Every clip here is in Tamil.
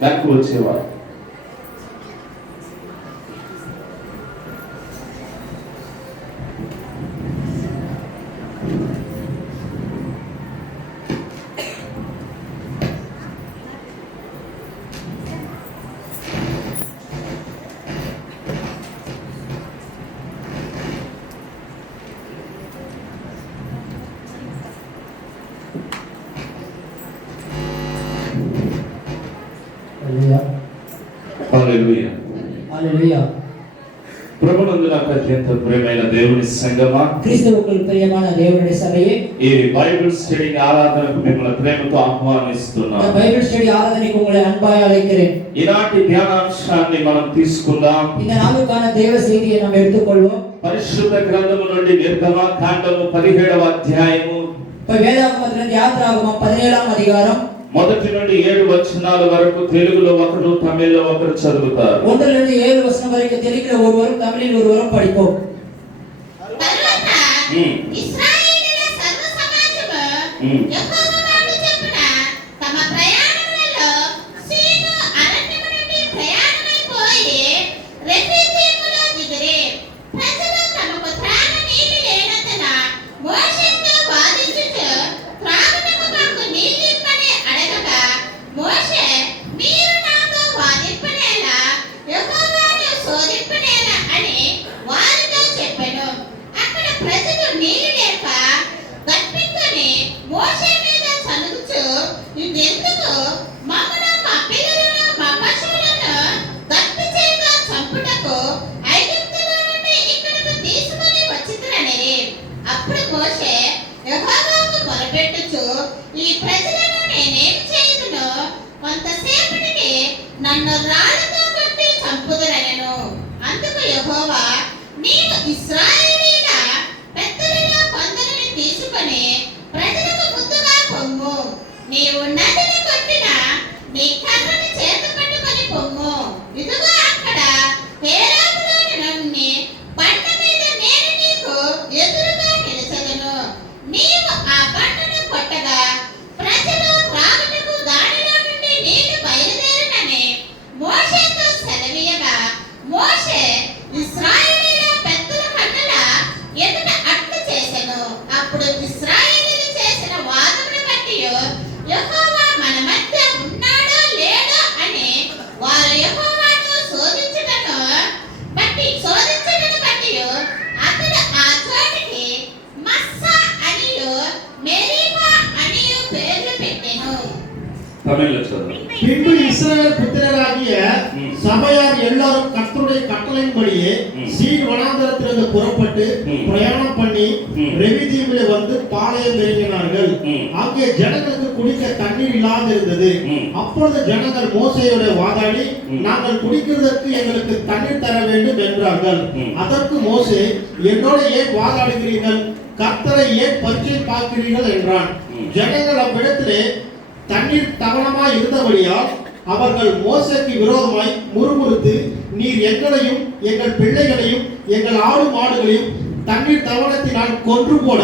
వెనక్కి వచ్చేవారు. ప్రభునందు నాకు అత్యంత ప్రియమైన దేవుని సంగమా, క్రీస్తువుకుల్ ప్రియమైన దేవుని సభయే, ఈ బైబిల్ స్టడీ ఆరాధనకు మిమ్మల్ని ప్రేమతో ఆహ్వానిస్తున్నాను. బైబిల్ స్టడీ ఆరాధనకు உங்களை அன்பாய் அழைக்கிறேன். ఈనాటి ధ్యానాంశాన్ని మనం తీసుకుందాం. இந்த நாளுக்கான தேவ செய்தியை நாம் எடுத்துக்கொள்வோம். పరిశుద్ధ గ్రంథము నుండి నిర్గమకాండము 17వ అధ్యాయము, వేదాగమగ్రంథ యాత్రాగమం 17వ అధికారం 1 నుండి 7 వచనాల వరకు తెలుగులో ఒకరు, తమిళ్లో ఒకరు చదువుతారు. 1 నుండి 7 వచనం వరకు తెలుగులో ఒకరు, తమిళిలో ఒకరు పడిపోం. తరువాత ఇశ్రాయేలీయుల సర్వ సమాజము యెహోవా మాట చొప్పున తమ ప్రయాణములలో సీను అరణ్యము నుండి ప్రయాణమైపోయి రెఫీదీములో దిగిరి. ప్రజలు తమకు త్రాగ నీళ్ళు లేనందున మోషేతో వాదించుచు త్రాగుటకు మాకు నీళ్ళిమ్మని అడగగా, మోషే, మీరు నాతో వాదింపనేలా, యెహోవాను శోధింపనేలా అని వారితో చెప్పెను. అక్కడ ప్రజలు నీళ్ళు లేక గట్టించుకొని మోషే మీద సనుగుచు, ఇదెందుకు? మమ్మను, మా పిల్లలను, మా పశువులను గట్టి చేయగా చంపుటకు ఐగుప్తులో నుండి ఇక్కడకు తీసుకొని వచ్చితిరనిరి. అప్పుడు మోషే యెహోవాకు మొరపెట్టుచు, ఈ ప్రజలను నేనేం చేయుదును? కొంతసేపటికి నన్ను రాళ్లతో కొట్టి చంపుదురనెను. అందుకు యెహోవా, నీవు ఇశ్రాయేలీయుల పెద్దలలో కొందరిని తీసుకొని ప్రజలకు ముందుగా పొమ్ము. నీవు నదిని కొట్టిన నీ కర్రని చేత పట్టుకొని పొమ్ము. ఇదిగో అక్కడ హేరోదులోని నుండి బండ మీద నేను నీకు ఎదురుగా నిలిచెదను. నీవు ఆ బండను కొట్టగా ప్రజలు త్రాగుటకు దానిలో నుండి నీళ్లు బయలుదేరునని మోషేతో సెలవీయగా, మోషే ఇశ్రాయేలీయుల పెద్దల కన్నుల ఎదుట అట్లు చేసెను. అప్పుడు ఇశ్రాయేలీయులు చేసిన వాదమును బట్టి యెహోవా మన మధ్య ఉన్నాడో లేడో అని వారు యెహోవాను శోధించుటను బట్టి అతడు ఆ చోటికి మస్సా అనియు మెరీబా అనియు పేర్లు పెట్టెను. తమిళ్లో చదువు. பின்பு இஸ்ரவேல் புத்திரராகிய சபையார் எல்லாரும் கர்த்தருடைய கட்டளையின்படியே சீன் வனாந்தரத்திலிருந்து புறப்பட்டு பிரயாணம் பண்ணி ரெவிதீமிலே வந்து பாளையம் இறங்கினார்கள். அங்கே ஜனங்களுக்கு குடிக்க தண்ணீர் இல்லாதிருந்தது. அப்பொழுது ஜனங்கள் மோசேயோட வாதாடி, நாங்கள் குடிக்கிறதற்கு எங்களுக்கு தண்ணீர் தர வேண்டும் என்றார்கள். அதற்கு மோசே, என்னோட ஏன் வாதாடுகிறீர்கள்? கர்த்தரை ஏன் பரீட்சை பார்க்கிறீர்கள் என்றான். ஜனங்கள் அவ்விடத்திலே தண்ணீர் தவணமாய் இருந்தபடியால் அவர்கள் மோசேக்கு விரோதமாய் முறுமுறுத்து, நீர் எங்களையும் எங்கள் பிள்ளைகளையும் எங்கள் ஆடு மாடுகளையும் தண்ணீர் தவணத்தினால் கொன்று போட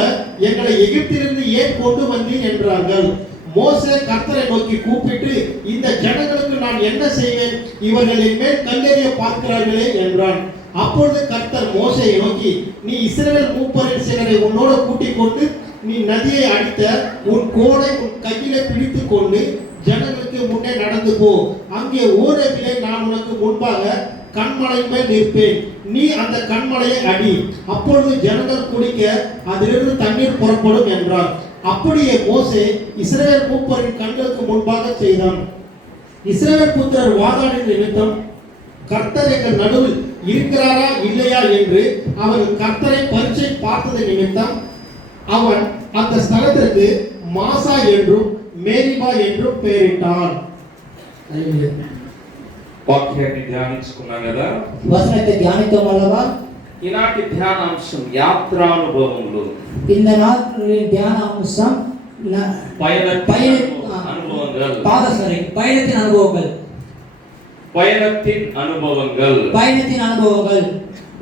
எங்களை எகிப்திலிருந்து ஏன் கொண்டு வந்தீர் என்றார்கள். மோசே கர்த்தரை நோக்கி கூப்பிட்டு, இந்த ஜனங்களுக்கு நான் என்ன செய்வேன்? இவர்கள் என் மேல் கல்லெறிய பார்க்கிறார்களே என்றான். அப்பொழுது கர்த்தர் மோசேயை நோக்கி, நீ இஸ்ரவேல் மூப்பரில் சிலரை உன்னோடு கூட்டிக் கொண்டு நீ நதியை அடித்த உன் கோலை உன் கையில பிடித்துக் கொண்டு ஜனங்களுக்கு முன்னே நடந்து போ. அங்கே ஓரேபிலே நான் உனக்கு முன்பாக கண்மலை மேல் நிற்பேன். நீ அந்த கண்மலையை அடி. அப்பொழுது ஜனங்கள் குடிக்க அதிலிருந்து தண்ணீர் புறப்படும் என்றார். அப்படியே மோசே இஸ்ரவேல் மூப்பரின் கண்களுக்கு முன்பாக செய்தான். இஸ்ரவேல் புத்திரர் வாதாடின நிமித்தம் கர்த்தர் எங்கள் நடுவில் இருக்கிறாரா இல்லையா என்று அவர்கள் கர்த்தரை பரீட்சை பார்த்தது நிமித்தம் அவன் அந்த ஸ்தலத்திற்கு மாசா என்றும் மேரிபா என்றும் பெயரிட்டான். వాక్యాన్ని ధ్యానించుకున్నాం కదా. వచనத்தை ధ్యానిద్దాం అల్లవా. ఈనాటి ధ్యానాంశం యాత్రానుభవములు. இந்த நாளின் தியானாம்சம் அனுபவங்கள். பயணத்தின் அனுபவங்கள். பயணத்தின் அனுபவங்கள்.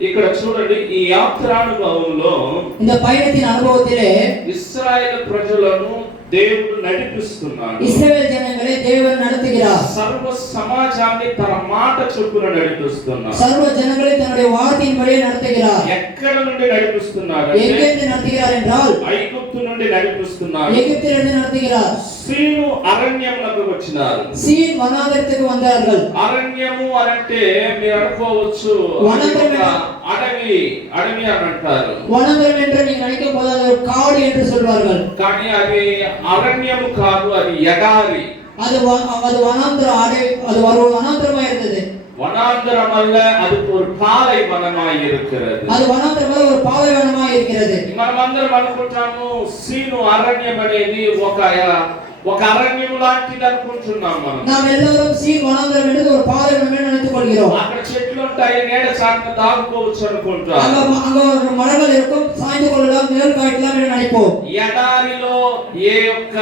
ఇక్కడ చూడండి, ఈ యాత్రానుభవంలో இந்த பயணத்தின் அனுபவத்திலே ఇశ్రాయేలు ప్రజలను దేవుడు నడిపిస్తున్నాడు. இஸ்ரவேல் ஜனங்களை தேவன் நடத்துகிறார். సర్వ సమాజాన్ని తన మాట చొప్పున నడిపిస్తున్నాడు. சர்வ ஜனங்களை தன்னுடைய வார்த்தையின்படியே நடத்துகிறார். ఎక్కడ నుండి నడిపిస్తున్నాడు? எங்கிருந்து நடத்துகிறார் என்றால் ఐగుప్తు నుండి నడిపిస్తున్నాడు. எகிப்திலிருந்து நடத்துகிறார். సీను అరణ్యంలోకి వచ్చినారు. சீன் வனாந்தரத்துக்கு வந்தார்கள். అరణ్యము అంటే మీరు అనుకోవచ్చు అడవి అని అంటారు. வனாந்தரம் என்று நீங்கள் நினைக்கும் போது அது ஒரு காடு என்று சொல்வார்கள். కానీ అది అరణ్యము కాదు, అది ఎడారి. அது வனாந்தர அடை, அது ஒரு வனாந்தரமா இருந்தது. வனாந்தரம் அல்ல, அது ஒரு பாலைவனமாய் இருக்கிறது. அது வனாந்தரம் அல்ல, ஒரு பாலைவனமாய் இருக்கிறது. మనమందరం అనుకుంటాము సీను అరణ్యం అనేది ఒక అరణ్యం లాంటిది అనుకుంటున్నాం మనం. நாம் எல்லாரும் சீன் வனாந்தரம் என்று ஒரு பாலைவனம் என்று நினைத்துக் கொள்கிறோம். అక్కడ చెట్లు ఉంటాయి, నీడ చాటున దాగుకోవచ్చు అనుకుంటాం. அங்க மரங்கள் இருக்கும், சாய்ந்து கொள்ளலாம், நிழல் காட்டலாம் என்று நினைப்போம். ఎడారిలో ఏ యొక్క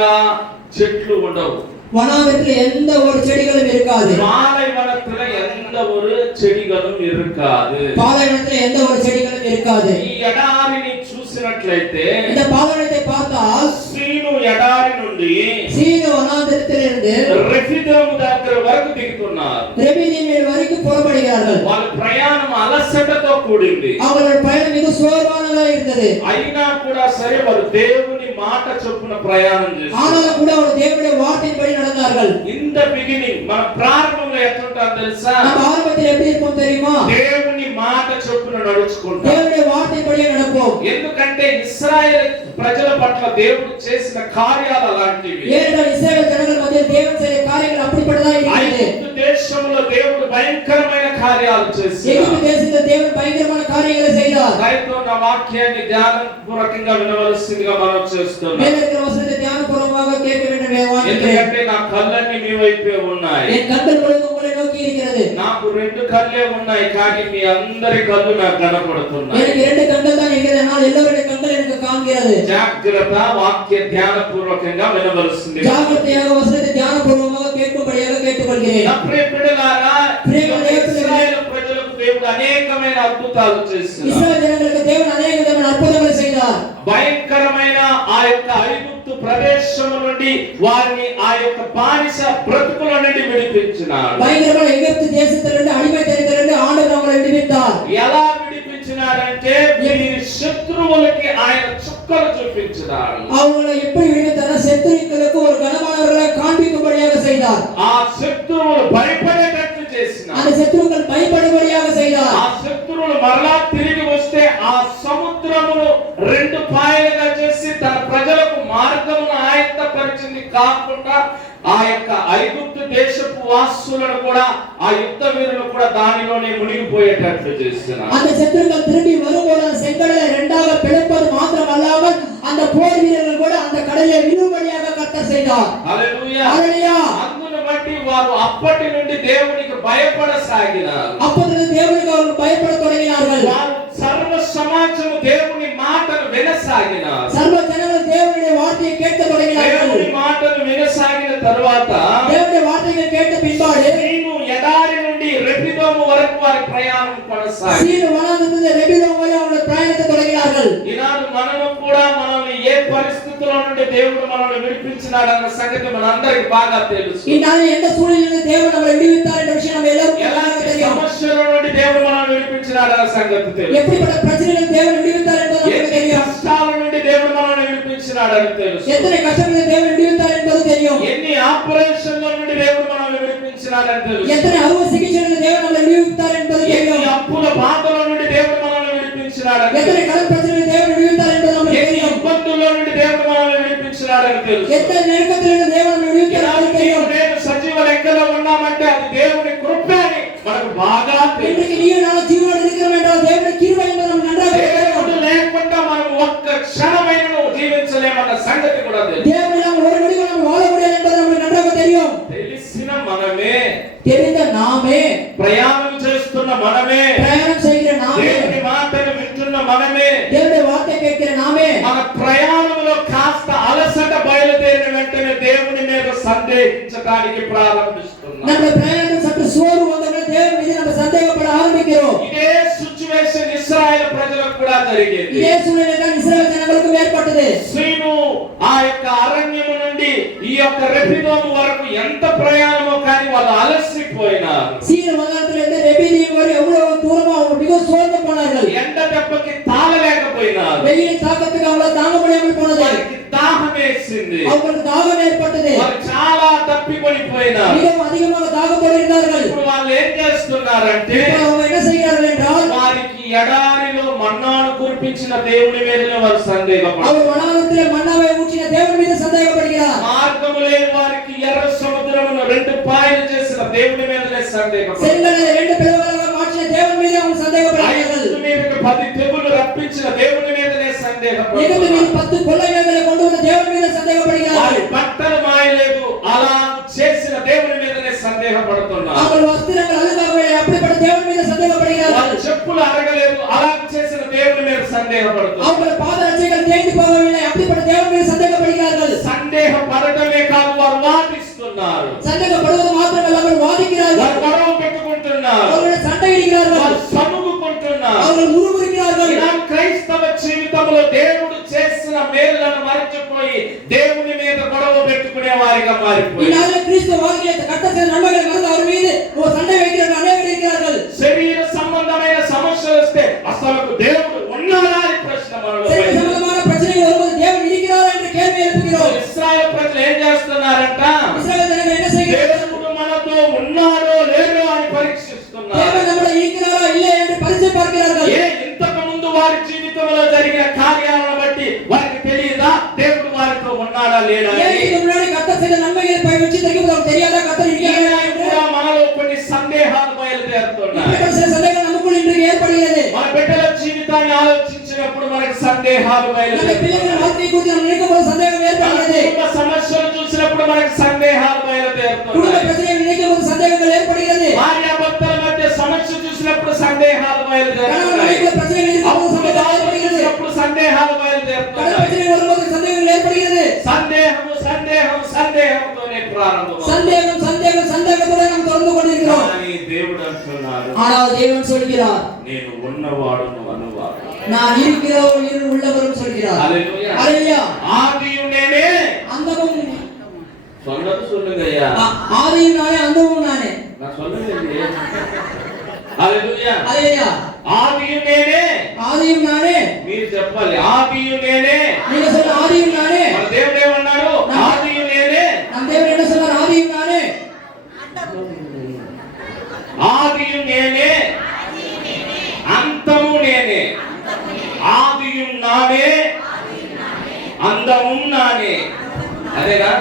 చెట్లు ఉండవు. வனாந்தரத்தில் எந்த ஒரு செடிகளும் இருக்காது. பாலைவனத்துல எந்த ஒரு செடிகளும் இருக்காது. பாலைவனத்தில் எந்த ஒரு செடிகளும் இருக்காது. ఈ ఎడారిని చూసినట్లయితే இந்த பாலைவனத்தை பார்த்தால் సీను ఎడారి నుండి சீன் வனாந்தரத்திலிருந்து రెఫీదీము దగ్గర వరకు దిగుతున్నారు. ரெபிதீம் வரைக்கும் புறப்படுகிறார்கள். వాళ్ళ ప్రయాణం అలసటతో కూడింది. அவங்களுடைய பயணம் மிக சோர்வானதா இருந்தது. అయినా కూడా సరే వారు దేవుని మాట చొప్పున ప్రయాణం చేశారు. ஆனாலும் கூட அவர் தேவனுடைய வார்த்தையின்படி நடந்தார்கள். ఇన్ ద బిగినింగ్ మన ప్రారంభంలో ఎట్లుంటారో తెలుసా? நம்ம ஆரம்பத்தில் எப்படி இருப்போம் தெரியுமா? దేవుని మాట చొప్పున నడుచుకుంటాం. தேவனுடைய வார்த்தையின்படி நடப்போம். ఎందుకంటే ఇశ్రాయేలు ప్రజల పట్ల దేవుడు చేసిన కార్యాలు అలాంటివి. ஏனென்றால் இஸ்ரவேல் ஜனங்கள் மத்தியில் தேவன் செய்த காரியங்கள் அப்படிப்பட்டதா இருக்கிறது. ఐగుప్తు దేశంలో దేవుడు భయంకరమైన కార్యాలు చేశాడు. எகிப்து தேசத்தில் தேவன் பயங்கரமான காரியங்களை செய்தார். దయతో నా వాక్యాన్ని ధ్యానపూర్వకంగా వినవలసిందిగా మనం చేస్తున్నాం. மேலே இருக்கிற வசனத்தை தியானபூர்வமாக கேட்க வேண்டும் என்று வாஞ்சிக்கிறேன். ఎందుకంటే నా కళ్ళన్నీ మీ వైపే ఉన్నాయి. என் கண்கள் முழுவதும் உங்களை நோக்கி இருக்கிறது. నాకు రెండు కళ్ళే ఉన్నాయి, కానీ మీ అందరి కళ్ళు నాకు కనపడుతున్నాయి. எனக்கு இரண்டு கண்கள் தான் இருக்கிறது, ஆனால் எல்லோருடைய கண்கள் எனக்கு காண்கிறது. జాగ్రత్త వాక్య ధ్యానపూర్వకంగా వినవలసింది. ஜாகிரதையாக வசனத்தை தியானபூர்வமாக கேட்கும்படியாக கேட்டுக்கொள்கிறேன். నా ప్రియ బిడ్డలారా, ఇశ్రాయేలు ప్రజలకు దేవుడు అనేకమైన అద్భుతాలు చేశాడు. இஸ்ரவேல் ஜனங்களுக்கு தேவன் அநேக விதமான அற்புதங்களை செய்தார். భయంకరమైన ఆ యొక్క ఐగుప్తు ప్రదేశము నుండి వారిని ఆ యొక్క బానిస బ్రతుకుల నుండి విడిపించినాడు. பயங்கரமான எகிப்து தேசத்திலிருந்து அடிமைத்தனத்திலிருந்து ஆண்டவர் அவங்களை விடுவித்தார். ఎలా విడిపించినాడంటే వీరి శత్రువులకి ఆయన చుక్కలు చూపించినాడు. அவங்களை எப்படி விடுவித்தார்? శత్రువులకు ஒரு கனமானவர்களை காண்பிக்கும்படியாக செய்தார். ఆ శత్రువులు భయపడేటట్లు చేసినాడు. அந்த శత్రువుகள் பயப்படும்படியாக செய்தார். ఆ శత్రువులు మరలా తిరిగి వస్తే ఆ సముద్రమును రెండు పాయలుగా చేసి తన ప్రజలకు మార్గమును ఆయత్తపరిచింది కాకుండా ఆ యొక్క ఐగుప్తు దేశపు వాసులను కూడా ఆ యుద్ధ వీరులు కూడా దానిలోనే మునిగిపోయేటట్లు చేస్తున్నారు. அந்த శత్రువుகள் திரும்பி வரும்போது அந்த செங்கடலை இரண்டாக பிளப்பது மாத்திரம் அல்லாமல் அந்த போர் வீரர்கள் கூட அந்த கடலை விழும்படியாக கர்த்தர் செய்தார். హల్లెలూయా. హల్లెలూయా. అందును బట్టి వారు అప్పటి నుండి దేవునికి భయపడసాగినారు. அப்பொழுது தேவனுக்கு அவர்கள் பயப்பட தொடங்கினார்கள். వారు సర్వ సమాజము దేవుని మాటను వినసాగినారు. சர்வ ஜனங்கள் தேவனுடைய வார்த்தையை கேட்க தொடங்கினார்கள். దేవుని మాటను వినసాగిన తరువాత தேவனுடைய வார்த்தைகள் கேட்ட பின்பாடு సీను ఎడారి నుండి రెఫీదీము వరకు వారి ప్రయాణం కొనసాగింది. சீன் வனாந்தரத்திலிருந்து ரெபிதீம் வரை அவர்கள் பிரயாணத்தை தொடங்கினார்கள். ఈనాడు మనము కూడా మనల్ని ఏ పరిస్థితుల నుండి దేవుడు మనల్ని విడిపించినాడన్న సంగతి మనందరికీ బాగా తెలుసు. இந்நாள் எந்த சூழ்நிலையில் தேவன் நம்மை விடுவித்தார் என்ற விஷயம் நம்ம எல்லாருக்கும் ఎలాంటి தெரியும். సమస్యల నుండి దేవుడు మనల్ని విడిపించినాడన్న సంగతి తెలుసు. எப்படிப்பட்ட பிரச்சனைகள் தேவன் விடுவித்தார் என்பது நமக்கு ఎన్ని தெரியும். కష్టాల నుండి దేవుడు మనల్ని విడిపించినాడని తెలుసు. எத்தனை கஷ்டங்களை தேவன் விடுவித்தார் என்பது தெரியும். ఎన్ని ఆపరేషన్ల నుండి దేవుడు మనల్ని విడిపించినాడని తెలుసు. எத்தனை அறுவை சிகிச்சைகள் தேவன் நம்மை விடுவித்தார் என்பது ఎన్ని தெரியும். అప్పుల బాధల నుండి దేవుడు మనల్ని విడిపించినాడని తెలుసు. எத்தனை கடன் பிரச்சனைகள் தேவன் விடுவித்தார் என்பது நமக்கு ఎన్ని தெரியும். ఇబ్బందుల నుండి దేవుడు మనల్ని విడిపించినాడని తెలుసు. எத்தனை நெருக்கத்திலிருந்து தேவன் நம்மை விடுவித்தார் என்பது தெரியும். నేను సజీవ లెక్కలో ఉన్నామంటే అది దేవుని కృప అని మనకు బాగా తెలుసు. இன்றைக்கு நீயும் நானும் ஜீவனோடு இருக்கிறோம் என்றால் தேவனுடைய கிருபை என்பது நமக்கு நன்றாக దేవుడు தெரியும். లేకుండా మనం ఒక్క క్షణమైనను జీవించలేమన్న సంగతి కూడా తెలుసు. தேவன் இல்லாமல் ஒரு நொடி கூட நம்ம வாழ முடியாது என்பது நமக்கு நன்றாக தெரியும். తెలిసిన మనమే, தெரிந்த நாமே, ప్రయాణం చేస్తున్న మనమే, பிரயாணம் செய்கிற நாமே, దేవుని మాటను వింటున్న మనమే, தேவனுடைய வார்த்தை கேட்கிற நாமே మన ప్రయాణంలో కాస్త అలసట బయలుదేరిన వెంటనే దేవుని మీద సందేహించడానికి ప్రారంభిస్తున్నాం. நம்முடைய பிரயாணத்தில் சற்று சோர்வு வந்தவுடனே தேவன் மீது நம்ம சந்தேகப்பட ஆரம்பிக்கிறோம். ఇదే సిచ్యువేషన్ ఇశ్రాయేలు ప్రజలకు కూడా జరిగేది. இதே சூழ்நிலை தான் இஸ்ரவேல் ஜனங்களுக்கும் ஏற்பட்டது. సీను ఆ యొక్క అరణ్యము రెబిదోము వరకు ఎంత ప్రయాణమో కానీ వాళ్ళు అలసిపోయినారు. சீன மகாணத்திலிருந்து ரெபிதீம் வரை எவ்வளவு தூரமா அவங்க மிக சோர்ந்து போனார்கள். ఎండ దెబ్బకి తాళలేకపోయినారు. வெயிலின் தாக்கத்துக்கு அவங்களால தாங்க முடியாமல் போனது. వారికి దాహం వేసింది. அவங்களுக்கு தாகம் ஏற்பட்டது. వారు చాలా తప్పిపడిపోయినారు. மிகவும் அதிகமாக தாகத்தோடு இருந்தார்கள். ఇప్పుడు వాళ్ళు ఏం చేస్తున్నారంటే அவங்க என்ன செய்கிறார்கள் என்றால் వారికి ఎడారిలో మన్నాను కురిపించిన దేవుని మీదనే వారు సందేహపడ్డారు. அவர் வனாந்தரத்திலே மன்னாவை ஊற்றின தேவன் மீது சந்தேகப்படுகிறார். మార్గము లేని వారికి ఎర్ర సముద్రమును రెండు పాయలు చేసిన దేవుని మీదనే సందేహపడ్డారు. செங்கடலை రెండు పిలవలుగా మార్చిన దేవుని మీద அவங்க சந்தேகப்படுகிறார்கள். ఐగుప్తు మీదకి 10 తెగులు రప్పించిన దేవుని మీదనే సందేహపడ్డారు. எகிப்து மீது 10 கொள்ளை நோய்களை கொண்டு வந்த தேவன் மீது சந்தேகப்படுகிறார்கள். వారి బట్టలు మాయలేదు అలా చేసిన దేవుని మీదనే సందేహపడుతున్నారు. அவர்கள் வஸ்திரங்கள் அழுக்காகவில்லை அப்படிப்பட்ட தேவன் மீது சந்தேகப்படுகிறார்கள். వారి చెప్పులు అరగలేదు అలా చేసిన దేవుని మీద సందేహపడుతున్నారు. அவர்கள் பாதரட்சைகள் தேய்ந்து போகவில்லை அப்படிப்பட்ட தேவன் மீது சந்தேகப்படுகிறார்கள். సందేహపడటమే కాదు వారు వాదిస్తున్నారు. சந்தேகப்படுவது மாத்திரமல்ல அவர்கள் வாதிக்கிறார்கள். వారు గొడవ పెట్టుకుంటున్నారు. அவர்கள் சண்டையிடுகிறார்கள். వారు సనుగుకుంటున్నారు. அவர்கள் முறுமுறுக்கிறார்கள். ఈనాడు క్రైస్తవ జీవితంలో దేవుడు చేసిన మేలులను మరచిపోయి దేవుని మీద గొడవ పెట్టుకునే వారిగా మారిపోయారు. இந்நாளிலே கிறிஸ்துவ வாழ்க்கையை கர்த்தர் நன்மைகளை மறந்து அவர் மீது சண்டை வைக்கிற அநேகர் இருக்கிறார்கள். శరీర సంబంధమైన సమస్యలు వస్తే అసలు దేవుడు ఉన్నాడా అని ప్రశ్న మనలో சரீர சம்பந்தமான பிரச்சனைகள் வரும்போது தேவன் இருக்கிறாரா என்ற கேள்வி எழுப்புகிறோம். ఇశ్రాయేలు ప్రజలు ఏం చేస్తున్నారంట இஸ்ரவேல் ஜனங்கள் என்ன செய்கிறார்கள்? దేవుడు మనతో ఉన్నాడో లేదో అని పరీక్షిస్తున్నారు. தேவன் நம்மளை இருக்கிறாரா இல்லை என்று பரிசை பார்க்கிறார்கள். ఇంతకు ముందు వారి జీవితంలో జరిగిన కార్యాలను బట్టి వారికి తెలియదా దేవుడు వారితో ఉన్నాడా లేడా అని? இதுக்கு முன்னாடி கர்த்தர் செய்த நன்மைகளை பற்றி நமக்கு தெரியாதா கர்த்தர் இருக்கிறாரா என்று? కూడా మనలో కొన్ని సందేహాలు బయలుదేరుతున్నాయి. இப்படி சில சந்தேகங்கள் நமக்குள் இன்றைக்கு ஏற்படுகிறது. మన బిడ్డల జీవితాన్ని ఆలోచించినప్పుడు మనకు సందేహాలు நம்ம బయలుదేరుతాయి. பிள்ளைகள் வாழ்க்கை குறித்து நம்ம நினைக்கும்போது சந்தேகம் ஏற்படுகிறது. కుటుంబ సమస్యలు చూసినప్పుడు మనకు సందేహాలు குடும்ப బయలుదేరుతున్నాయి. பிரச்சனைகளை நினைக்கும்போது சந்தேகங்கள் ஏற்படுகிறது. భార్యాభర్తల మధ్య సమస్య చూసినప్పుడు సందేహాలు கணவன் బయలుదేరుతున్నాయి. மனைவிக்குள்ள பிரச்சனைகள் இருக்கும்போது சந்தேகம் ஏற்படுகிறது. చూసినప్పుడు సందేహాలు கடன் బయలుదేరుతున్నాయి. பிரச்சனை வரும்போது சந்தேகங்கள் ஏற்படுகிறது. సందేహము సందేహం సందేహంతోనే ప్రారంభం. சந்தேகம் சந்தேகம் சந்தேகத்தோட நாம் தொடர்ந்து கொண்டிருக்கிறோம். కానీ దేవుడు అంటున్నాడు ஆனால் தேவன் சொல்கிறார் నేను ఉన్నవాడును అనువాడు. நான் இருக்கிறவரும் உள்ளவரும் சொல்கிறார். హల్లెలూయా. ஹalleluya. ஆதியும் నేనే அந்தமும் சொன்னது சொல்லுங்கய்யா. ஆதியும் நானே அந்தமும் நானே. நான் சொல்லலையே. హల్లెలూయా. ஹalleluya. ఆదిயும் నేనే ஆதியும் நானே. మీరు చెప్పాలి ఆదిயும் నేనే. நீங்க சொல்ல ஆதியும் நானே. మన దేవుడు ఏమన్నాడు? ఆదిயும் నేనే. நம் தேவன் என்ன சொன்னார்? ஆதியும் நானே. ఆదిயும் నేనే అంతము నేనే. ఆదిயும் నానే అందము నానే. అదేనా?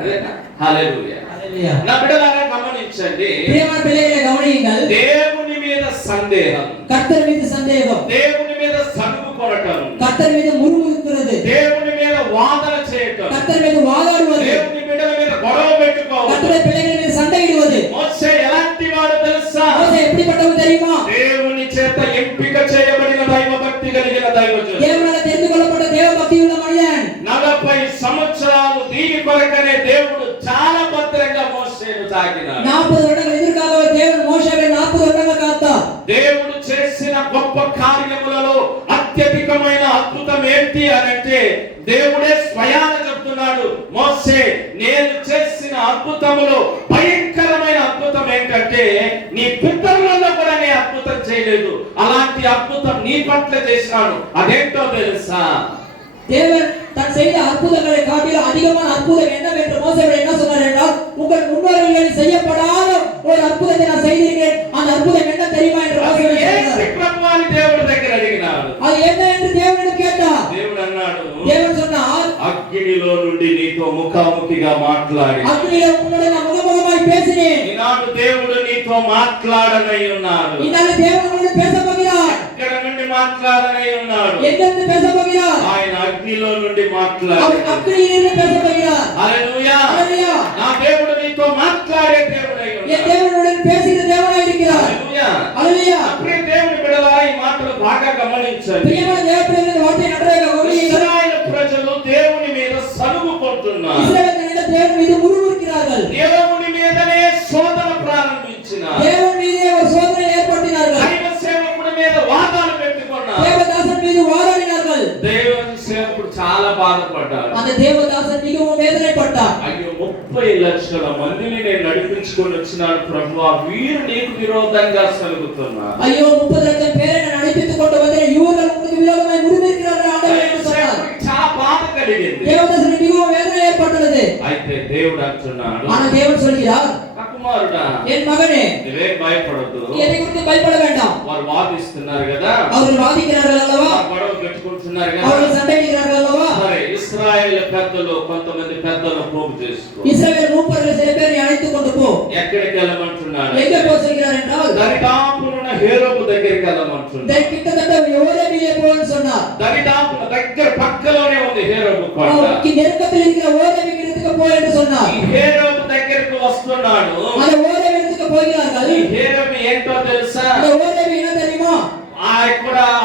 అదేనా? హల్లెలూయా. ஹalleluya. నా బిడ్డలారా గమనించండి. பிரியமான பிள்ளைகளை கவனியுங்கள். దేవుని మీద సందేహం, கர்த்தர் மீது சந்தேகம், దేవుని మీద సనుగు కొనటం, கர்த்தர் மீது முறுமுறுக்கிறது, దేవుని మీద వాదన చేయటం, கர்த்தர் மீது வாதாடுவது, దేవుని బిడ్డల మీద గొడవ పెట్టుకోవడం. கர்த்தருடைய பிள்ளைகள் மீது சண்டையிடுவது. మోసే ఎలాంటి వాడు తెలుసా? மோசே எப்படிப்பட்டவன் தெரியுமா? దేవుని చేత ఎంపిక చేయబడిన దైవ భక్తి కలిగిన దైవజనుడు. தேவனால தெரிந்து கொள்ளப்பட்ட தேவ பக்தியுள்ள மனிதன். 40 సంవత్సరాలు దీని కొరకనే దేవుడు చాలా భద్రంగా మోసేను తాకినాడు. 40 வருடங்கள் எதிர்க்காக தேவன் மோசேவை 40 வருடங்கள் காத்தார். దేవుడు చేసిన గొప్ప కార్యములలో అత్యధికమైన అద్భుతం ఏంటి అనంటే దేవుడే స్వయాన చెప్తున్నాడు, మోసే నేను చేసిన అద్భుతములో భయంకరమైన అద్భుతం ఏంటంటే నీ పితరులలో కూడా నేను అద్భుతం చేయలేదు, అలాంటి అద్భుతం నీ పట్ల చేసినాను. అదేంటో తెలుసా? தேவன் தன் செய்த அற்புதங்களை காட்டிலும் அதிகமான அற்புதம் என்னவென்று மோசேவிடம் என்ன சொன்னார் என்றால், உங்கள் முன்னோர்களில் செய்யப்படாத ஒரு அற்புதத்தை நான் செய்திருக்கிறேன், அந்த அற்புதம் என்ன தெரியுமா என்று மோசேவிடம் சொன்னார். ప్రభువాని దేవుడి దగ్గర అడిగినాడు. அது என்ன என்று தேவனிடம் கேட்டார். దేవుడు అన్నాడు, தேவன் சொன்னார், అగ్నిలో నుండి నీతో ముఖాముఖిగా మాట్లాడి அக்னியிலே உன்னுடன் நான் முகமுகமாய் பேசினேன். ఈనాడు దేవుడు నీతో మాట్లాడనై ఉన్నాడు. இந்நாள் தேவன் உன்னுடன் பேச போகிறார். ఎక్కడ నుండి మాట్లాడనై ఉన్నాడు? எங்கிருந்து பேச போகிறார்? ఆయన అగ్నిలో నుండి మాట్లాడు. அவர் அக்னியிலிருந்து பேச போகிறார். హల్లెలూయా. ஹalleluya. నా దేవుడు నీతో మాట్లాడే దేవుడై என் ఉన్నాడు. தேவனுடன் பேசுகிற தேவனாய் இருக்கிறார். హల్లెలూయా. ஹalleluya. అప్పుడే దేవుని బిడ్డలారా ఈ మాటలు బాగా గమనించండి. பிரியமான தேவப்பிள்ளைகளே, இந்த வார்த்தையை நன்றாக கவனியுங்கள். ఇశ్రాయేలు ప్రజలు దేవుని మీద సనుగుకుంటున్నారు. இஸ்ரவேல் ஜனங்கள் தேவன் மீது முறுமுறுக்கிறார்கள். దేవుని మీదనే శోధన ప్రారంభించినారు. தேவன் மீதே ஒரு சோதனை ஏற்படுத்தினார்கள். దైవ సేవకుడి మీద వాదాలు పెట్టుకున్నారు. தேவதாசன் மீது வாதாடினார்கள். దేవుని సేవకుడు చాలా బాధపడ్డాడు. அந்த தேவதாசன் மிகவும் வேதனைப்பட்டார். అయ్యో 30 లక్షల మందిని నేను నడిపించుకొని వచ్చినాను ప్రభువా, వీరు నీకు విరోధంగా సలుగుతున్నారు. ஐயோ 30 லட்சம் பேரை நான் அழைத்துக் கொண்டு வந்தேன், இவர்கள் உங்களுக்கு விரோதமாய் முறுமுறுக்கிறார்கள் ஆண்டவரே என்று சொன்னார். చాలా బాధ కలిగింది. தேவதாசனுக்கு மிகவும் வேதனை ஏற்பட்டது. అయితే దేవుడు అంటున్నాడు, ஆனால் தேவன் சொல்கிறார், కుమారుడా, என் மகனே, నువ్వేం భయపడొద్దు, எதை குறித்து பயப்பட வேண்டாம். వారు వాదిస్తున్నారు కదా, அவர்கள் வாதிக்கிறார்கள் அல்லவா, గొడవ పెట్టుకుంటున్నారు కదా, அவர்கள் சண்டையிடுகிறார்கள் அல்லவா. సరే ఇశ్రాయేల్ పెద్దలు కొంతమంది పెద్దలు పోగు చేసుకో, இஸ்ரவேல் மூப்பர்கள் சில பேரை அழைத்துக் கொண்டு போ. ఎక్కడికి వెళ్ళమంటున్నాడు? எங்கே போக சொல்கிறார் என்றால், దరిదాపులున్న హేరోబు దగ్గరికి వెళ్ళమంటున్నాడు. கிட்டத்தட்ட ஓரேபிலே போன்னு சொன்னார். దరిదాపుల దగ్గర పక్కలోనే ఉంది హేరోబు కొండ. அவருக்கு நெருக்கத்தில் இருக்கிற ஓரேபிக்கு இடத்துக்கு போ என்று சொன்னார். ఈ హేరోబు దగ్గరికి వస్తున్నాడు. அந்த ஓரேபி இடத்துக்கு போகிறார்கள். ఈ హేరోబు ఏంటో తెలుసా? அந்த ఓరேబి என்ன தெரியுமா?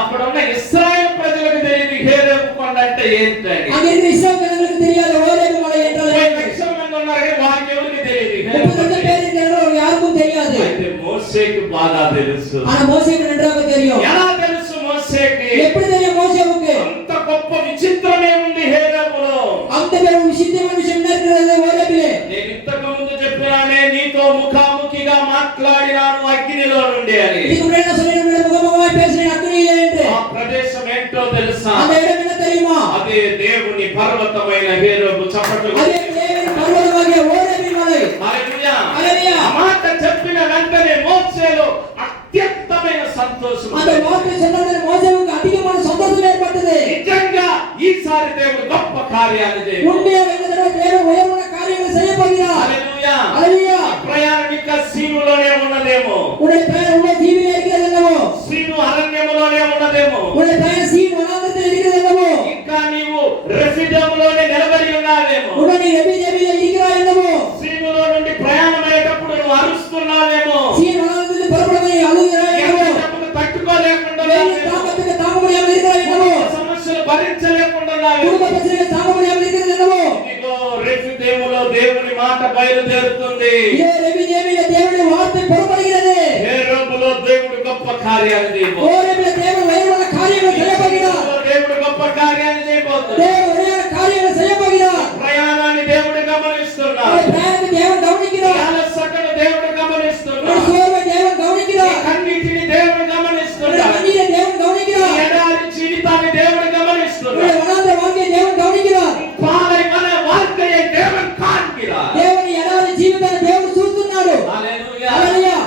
అప్పుడున్న ఇశ్రాయేల్ ప్రజలకు తెలియదు హేరోబు కొండ అంటే ఏంటని. அங்க இருக்கிற இஸ்ரவேல் ஜனங்களுக்கு தெரியாத ஓரேபி மலை என்றால் என்ன? లక్షల మంది ఉన్నారు కానీ వాళ్ళకి ఎవరికి తెలియదు. 30 லட்சம் பேர் இருக்கிறார்கள், யாருக்கும் தெரியாது. అయితే మోషేకు బాగా తెలుసు. ஆனா மோசேக்கு நன்றாக தெரியும். ఎలా తెలుసు మోషేకి? எப்படி தெரியும் மோசேவுக்கு? అంత గొప్ప విచిత్రమే ఉంది హేరోబులో. அந்த விசித்திரமான விஷயம் என்ன இருக்கிறது ஓரேபிலே? నేను ఇంతకు ముందు చెప్పినానే, నీతో ముఖాముఖిగా మాట్లాడినాను అగ్నిలో నుండి అని. இதுக்கு முன்னாடி நான் சொன்னேன், முகமுகமாய் பேசினேன் அக்னியிலே என்று. ఆ ప్రదేశం ఏంటో తెలుసా? அந்த இடம் என்ன தெரியுமா? అదే దేవుని పర్వతమైన హేరోబు. చప్పట్లు அதே தேவனின் பர்வதமாகிய ஓரேபி மலை. హల్లెలూయా. హల్లెలూయా. ఆ మాట చెప్పిన వెంటనే మోషేలో అత్యంతమైన సంతోషం. அந்த வார்த்தை சொன்னதுல மோசேவுக்கு அதிகமான சந்தோஷம் ஏற்பட்டது. నిజంగా ఈసారి దేవుడు గొప్ప కార్యాలు చేయబోతున్నాడు. உண்மையாக இந்த தடவை தேவன் உயர்வான காரியங்களை செய்ய போகிறார். హల్లెలూయా. హల్లెలూయా. ప్రయాణం ఇంకా సీనులోనే ఉన్నదేమో, உன்னுடைய பெயர் உன்னுடைய ஜீவிலே இருக்கிறது என்னவோ, సీను అరణ్యములోనే ఉన్నదేమో, உன்னுடைய பெயர் சீன் வனாந்தரத்தில் இருக்கிறது என்னவோ, ఇంకా నీవు రెఫిదములోనే నిలబడి ఉన్నావేమో, உன்னுடைய எபிதேவிலே இருக்கிறாய் என்னவோ, సీనులో నుండి ప్రయాణమయ్యేటప్పుడు నువ్వు అరుస్తున్నావేమో, சீன் வனாந்தரத்தில் புறப்படுவதை அழுகிறாய் என்னவோ, ఎంతసేపు తట్టుకోలేకుండా வெயில் தாக்கத்துக்கு தாங்க முடியாமல் இருக்கிறாய் என்னவோ, సమస్యలు భరించలేకుండా குடும்ப பிரச்சனைகள் தாங்க முடியாமல் இருக்கிறது என்னவோ, ఇదిగో రెఫిదీములో దేవుని మాట బయలుదేరుతుంది. இதோ எபிதேவிலே தேவனுடைய வார்த்தை புறப்படுகிறது. హేరోబులో దేవుడు గొప్ప కార్యాలు చేయబోతున్నాడు. ஓரேபிலே தேவன் உயர்வான காரியங்களை செய்ய போகிறார். దేవుడు గొప్ప కార్యాలు చేయబోతున్నాడు. தேவன் உயர்வான காரியங்களை செய்ய போகிறார். ప్రయాణాన్ని దేవుడు గమనిస్తున్నాడు. உன்னுடைய பிரயாணத்தை தேவன் கவனிக்கிறார். అలసటను దేవుడు உன்னுடைய గమనిస్తున్నాడు. சோர்வை தேவன் கவனிக்கிறார். కన్నీటిని దేవుడు உன்னுடைய గమనిస్తున్నాడు. கண்ணீரை தேவன் கவனிக்கிறார். ఎడారి జీవితాన్ని దేవుడు గమనిస్తున్నాడు. உன்னுடைய வனாந்தர வாழ்க்கையை தேவன் கவனிக்கிறார். పాలైన வாழ்க்கையை దేవుడు కాண்கிறார். దేవుని ఎడారి జీవితాన్ని దేవుడు చూస్తున్నాడు. హల్లెలూయా. హల్లెలూయా.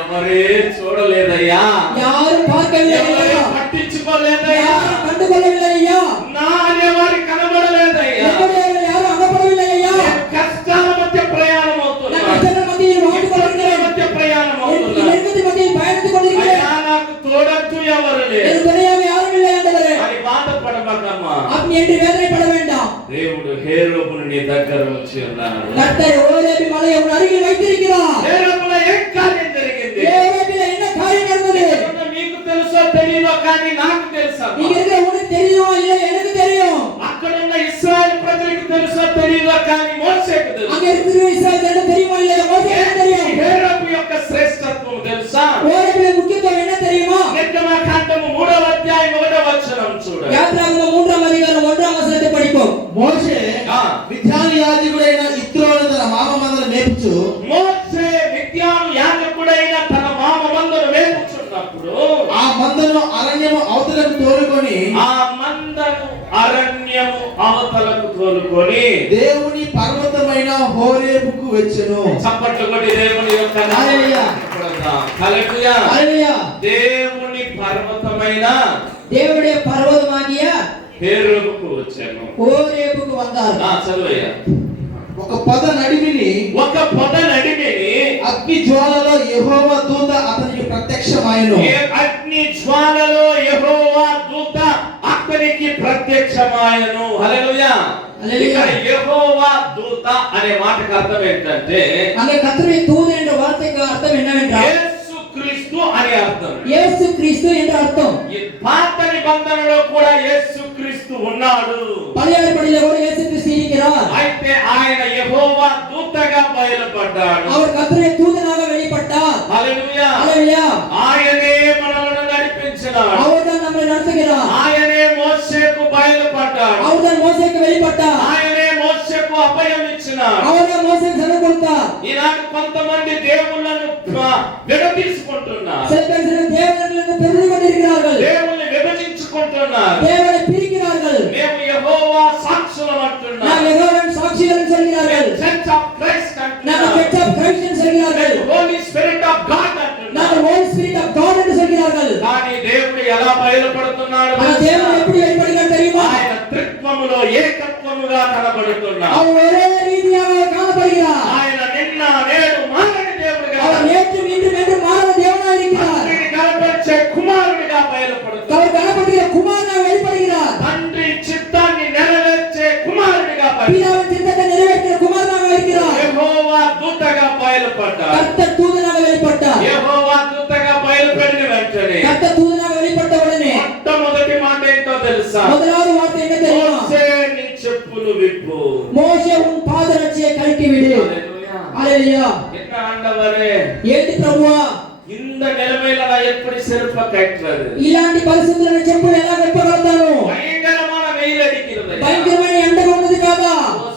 ఎవరే చూడలేదయ్యా, யாரும் பார்க்கவில்லை ఎవరే ஐயா. పట్టించుకోలేదయ్యా, யாரும் கண்டுகொள்ளவில்லை ஐயா. నా అనేవారి కనబడలేదయ్యా. நம்முடையவர்கள் யாரும் அகப்படவில்லை ஐயா. నేను కష్టాల మధ్య ప్రయాణం நான் అవుతున్నా, கஷ்டங்கள் மத்தியில் வாழ்ந்து ఇబ్బందుల கொண்டிருக்கிறேன். మధ్య ప్రయాణం என் అవుతున్నా. நெருக்கத்தின் மத்தியில் பயணித்துக் கொண்டிருக்கிறேன். అయ్యా, నాకు తోడట్టు ఎవరు లేరు எனக்கு துணையாக யாரும் இல்லை ஆண்டவரே. అని బాధపడమాకమ్మా. அப்படி என்று வேதனைப்பட வேண்டாம். దేవుడు హేరోబును నీ దగ్గర ఉంచి ఉన్నాడు. கர்த்தர் ஓரேபி மலையை உன் அருகில் வைத்திருக்கிறார். హేరోబులో ఏం కార్యం జరిగింది? ஓரேபிலே என்ன காரியம் நடந்தது? ఏమన్నా మీకు తెలుసో తెలియదో కానీ నాకు తెలుసా? நீங்க இருக்கிற உனக்கு தெரியுமா இல்லை எனக்கு தெரியும். అక్కడ ఉన్న ఇశ్రాయేల్ ప్రజలకు తెలుసో తెలియదో కానీ మోషేకు తెలుసు. அங்க இருக்கிற இஸ்ரவேல் ஜனங்களுக்கு தெரியுமா இல்லை மோசேக்கு தெரியும். హేరోబు యొక్క శ్రేష్టత్వం తెలుసా? ஓரேபிலே முக்கியத்துவம் என்ன தெரியுமா? నిర్గమకాండము 3వ అధ్యాయం 1వ వచనం చూడండి. யாத்ராகமம் 3ஆம் அதிகாரம் 1ஆம் వచనத்தை படிப்போம். మోషే ఆ, విద్యాను యాజకుడైన ఇత్రోను తన మామ మందను మేపుచు మోషే విద్యాను యాజకుడైన తన మామ మందను మేపుచున్నప్పుడు ఆ మందను అరణ్యము అవతలకు తోలుకొని ఆ మందను అరణ్యము అవతలకు తోలుకొని దేవుని పర్వతమైన హోరేబుకు వచ్చెను. చప్పట్లు కొట్టి దేవుని యొక్క హల్లెలూయా. హల్లెలూయా. హల్లెలూయా. దేవుని పర్వతమైన தேவனுடைய பர்வதமாகிய హేరోబుకు వచ్చాను. ஓரேபுக்கு வந்தார். చదువయ్యా. ఒక పొద నడిమిని ఒక పొద నడిమిని అగ్ని జ్వాలలో యెహోవా దూత అతనికి ప్రత్యక్షమాయెను. ఏ అగ్ని జ్వాలలో యెహోవా దూత అతనికి ప్రత్యక్షమాయెను. హల్లెలూయా. హల్లెలూయా. ఇక్కడ యెహోవా దూత అనే మాటకు అర్థం ఏంటంటే அங்கே கர்த்தருடைய தூதன் என்ற வார்த்தைக்கு அர்த்தம் என்னவென்றால் యేసుక్రీస్తు అని అర్థం. இயேசு கிறிஸ்து என்ற அர்த்தம். ఈ పాత నిబంధనలో కూడా యేసుక్రీస్తు ఉన్నాడు. பழைய ஏற்பாட்டிலே கூட இயேசு கிறிஸ்து இருக்கிறார். అయితే ఆయన యెహోవా దూతగా బయలుపడ్డాడు. அவர் கர்த்தருடைய தூதனாக வெளிப்பட்டார். హల్లెలూయా. ஹல்லேலூயா. ఆయనే మనలను నడిపించినాడు. அவர்தான் நம்மை நடத்துகிறார். ఆయనే మోషేకు బయలుపడ్డాడు. அவர்தான் மோசேக்கு வெளிப்பட்டார். ఆయనే మోషేకు అభయం ఇచ్చినాడు. ಅವರ ಮೋಸಕ್ಕೆ ಸಲ ಕೊಡ್ತಾ ఈనాడు కొంతమంది దేవుళ్ళను విడదీసుకుంటున్నారు. சில பேர் சில தேவர்களை பெருமை கொண்டிருக்கிறார்கள். దేవుళ్ళని విభజించుకుంటున్నారు. தேவனை பிரிக்கிறார்கள். మేము యెహోవా సాక్షులం అంటున్నారు. நாம் யெகோவாவின் சாட்சிகள் சொல்கிறார்கள். చర్చ్ ఆఫ్ క్రైస్ట్ நாம் అంటున్నారు. చర్చ్ ఆఫ్ క్రైస్ట్ అని சொல்கிறார்கள். హోలీ స్పిరిట్ ఆఫ్ గాడ్ అంటున్నారు. நாம் హోలీ స్పిరిట్ ఆఫ్ గాడ్ అని சொல்கிறார்கள். కానీ దేవుడు ఎలా బయలుపడుతున్నాడు? మన దేవుడు எப்படி வெளிப்படுகிறார் தெரியுமா? ఆయన త్రిత్వములో ఏకత్వముగా కనబడుతున్నాడు. அவர் ஒரே ரீதியாக காணப்படுகிறார். ఆయన నిన్న నేడు మారని దేవుడుగా, அவர் நேற்றும் இன்றும் என்றும் மாறாத தேவனாய் இருக்கிறார். తండ్రిని కనపరిచే కుమారుడిగా బయలుపడుతున్నాడు. அவர் கனப்படுகிற குமாரனாக வெளிப்படுகிறார். తండ్రి చిత్తాన్ని నెరవేర్చే కుమారుడిగా பிதாவின் சித்தத்தை நிறைவேற்றின குமாரனாக இருக்கிறார். యెహోవా దూతగా బయలుపడ్డాడు. கர்த்தர் தூதனாக வெளிப்பட்டார். యెహోవా దూతగా బయలుపడిన వెంటనే கர்த்தர் தூதனாக வெளிப்பட்ட உடனே మొట్టమొదటి మాట ఏంటో తెలుసా? முதலாவது வார்த்தை என்ன தெரியுமா? మోసే నీ చెప్పులు విప్పు. மோசே உன் பாதரட்சியை கழட்டி விடு. హల్లెలూయా. ஹalleluya. என்ன ஆண்டவரே, ఏంటి ప్రభువా? இந்த நிலைமையில நான் எப்படி செருப்ப கட்டுறது? ఇలాంటి పరిస్థితులను చెప్పులు ఎలా కట్టగలుగుతాను? பயங்கரமான வெயில் அடிக்கிறது. భయంకరమైన ఎండ ఉన్నది కాదా?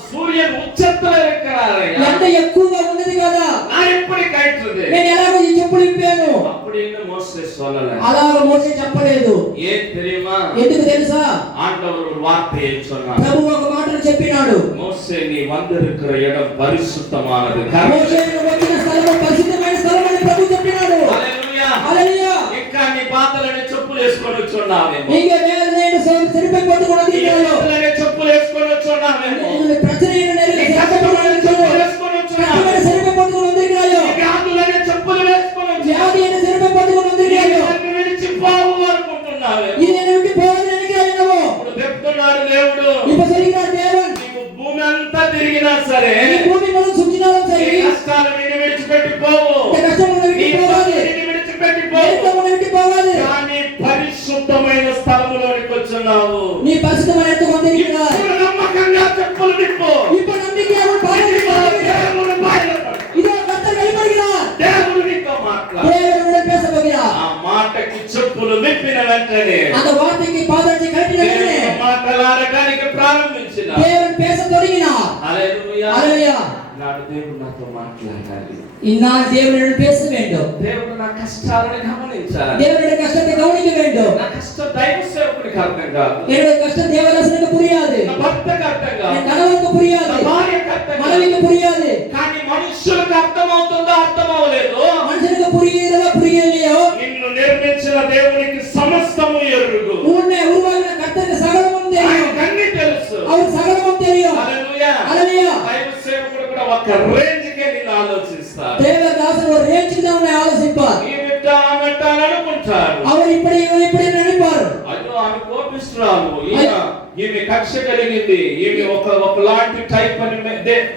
సూర్యుడు ఉచ్చத்துல இருக்கிறாரையா? ఎండ ఎక్కువగా ఉన్నది కాదా? நான் எப்படி கட்டுறது? నేను ఎలాగో ఈ చెప్పులు ఇప్పాను அப்படின்னு மோசே சொல்லல. అలాగ మోసే చెప్పలేదు. ஏன் தெரியுமா? ఎందుకు తెలుసా? ஆண்டவர் ஒரு வார்த்தையை சொன்னார். ప్రభువు ఒక మాటను చెప్పినాడు. மோசே நீ வந்திருக்கிற இடம் பரிசுத்தமானது. మోసే నువ్వు వచ్చిన స్థలము పరిశుద్ధమైన స్థలం అని ప్రభువు చెప్పినాడు. హల్లెలూయా. హల్లెలూయా. ఇంకా నీ బాధలని చెప్పులు వేసుకొని వచ్చున్నావేమో. நீங்க வேதனையை செருப்பை போட்டுக்கொண்டு வந்திருக்கிறீர்களோ? బాధలని చెప్పులు వేసుకొని వచ్చున్నావేమో. உங்களுடைய பிரச்சனையை நிறைவேற்ற నీ కష్టములని చెప్పులు వేసుకొని వచ్చున్నావేమో. கஷ்டமான செருப்பை போட்டுக்கொண்டு வந்திருக்கிறாயோ? నీ వ్యాధులని చెప్పులు వేసుకొని వచ్చున్నావేమో. வியாதியான செருப்பை போட்டுக்கொண்டு வந்திருக்கிறாயோ? నన్ను విడిచిపోవు అనుకుంటున్నావేమో. இது என்னை விட்டு போவதுன்னு நினைக்கிறாயோ? ఇప్పుడు చెప్తున్నాడు దేవుడు, இப்ப சொல்கிறார் தேவன், నీవు భూమి అంతా తిరిగినా సరే, நீ பூமி முழுவதும் சுற்றினாலும் నీ சரி, కష్టాలు నిన్ను విడిచిపెట్టి పోవు. இந்த கஷ்டம் உன்னை నీ விட்டு போகாது, ఇబ్బందులు నిన్ను విడిచిపెట్టి పోవు. நெருக்கம் உன்னை விட்டு போகாது. కానీ పరిశుద్ధమైన స్థలములోనికి వచ్చున్నావు. நீ பரிசுத்தமான இடத்துக்கு வந்திருக்கிறாய். ఇప్పుడు నమ్మకంగా చెప్పులు విప్పు. இப்ப நம்பிக்கையாக உன் பாதத்தில் போகிறாய். దేవుడు బయలుపడు. இதோ கர்த்தர் வெளிப்படுகிறார். దేవుడు నీతో మాట్లాడు. தேவனுடன் பேச போகிறார். ఆ మాటకి చెప్పులు విప్పిన వెంటనే அந்த வார்த்தைக்கு பாதத்தை கட்டின உடனே దేవుడు మాట్లాడడానికి ప్రారంభించిన. தேவன் பேச தொடங்கினார். హల్లెలూయా. ஹalleluya. నాడు దేవుడు నాతో మాట్లాడాలి. இந்நாள் தேவனுடன் பேச வேண்டும். దేవుడు నా కష్టాలను గమనించాలి. தேவனுடைய கஷ்டத்தை கவனிக்க வேண்டும். నా కష్టం దైవ సేవకుడికి అర్థం కాదు. என்னுடைய கஷ்டம் தேவதாசனுக்கு புரியாது. నా భర్తకు అర్థం కాదు. என் கணவனுக்கு புரியாது. నా భార్యకు అర్థం కాదు. மனைவிக்கு புரியாது. కానీ మనుషులకు అర్థమవుతుందో అర్థం అవ్వలేదు. மனுஷனுக்கு புரியுறதோ புரியலையோ, నిన్ను నిర్మించిన దేవునికి సమస్తము ఎరుగు. உன்னை உருவாக்கின கர்த்தருக்கு சகலமும் தெரியும். ఆయనకు అన్ని తెలుసు. அவர் சகலமும் தெரியும். హల్లెలూయా. ஹalleluya. దైవ సేవకుడు కూడా ఒక రేంజ్కే నిన్ను ఆలోచిస్తాడు. தேவதாசன் ஒரு ரேஞ்சுக்கு தான் உன்னை ஆலோசிப்பார். ఈ బిడ్డ ఆ బిడ్డ అని అనుకుంటాడు. அவர் இப்படி இவர் இப்படி நினைப்பார். అయ్యో ఆమె కోపిస్తున్నాను, ఈమె కక్ష కలిగింది, ఈమె ఒకలాంటి టైప్ అని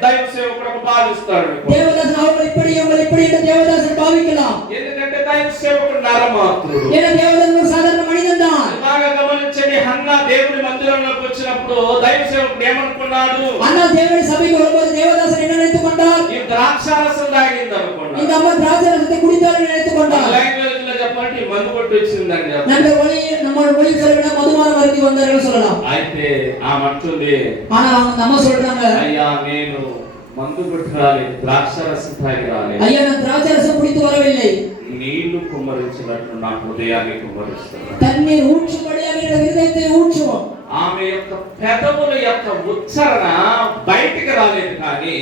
దైవ సేవకుడు భావిస్తాడు. தேவதாசன் அவங்க இப்படி என்று தேவதாசன் பாவிக்கலாம். ఎందుకంటే దైవ సేవకుడు నరమాత్రుడు. ஏன்னா தேவதாசன் ஒரு சாதாரண மனிதன் தான். బాగా గమనించండి, హన్నా దేవుడి మందిరంలోకి వచ్చినప్పుడు దైవ సేవకుడు ఏమనుకున్నాడు? ஆனால் தேவனுடைய சபைக்கு வரும்போது தேவதாசன் என்ன நினைத்துக் கொண்டார்? ఈ ద్రాక్షారసం తాగింది అనుకున్నాడు. இந்த அம்மா திராட்சரசத்தை குடித்தார் நினைத்துக் கொண்டார். లాంగ్వేజ్ లో చెప్పాలంటే ఈ మందు కొట్టి వచ్చిందని చెప్పాలి. நம்ம மொழி சொல்றா மதுபானம் அருந்தி வந்தார்கள் சொல்லலாம். అయితే ఆ మట్టుంది, ஆனா அவங்க அம்மா சொல்றாங்க, అయ్యా నేను మందు కొట్టి రాలేదు, ద్రాక్షారసం తాగి రాలేదు, ஐயா நான் திராட்சரசம் குடித்து வரவில்லை, నీళ్లు కుమ్మరించినట్లు నా హృదయాన్ని కుమ్మరిస్తున్నాను. தண்ணீர் ஊற்றும்படியாக என்னுடைய இதயத்தை ஊற்றும். ఆమె యొక్క పెదవుల యొక్క ఉచ్చారణ బయటికి రాలేదు, కానీ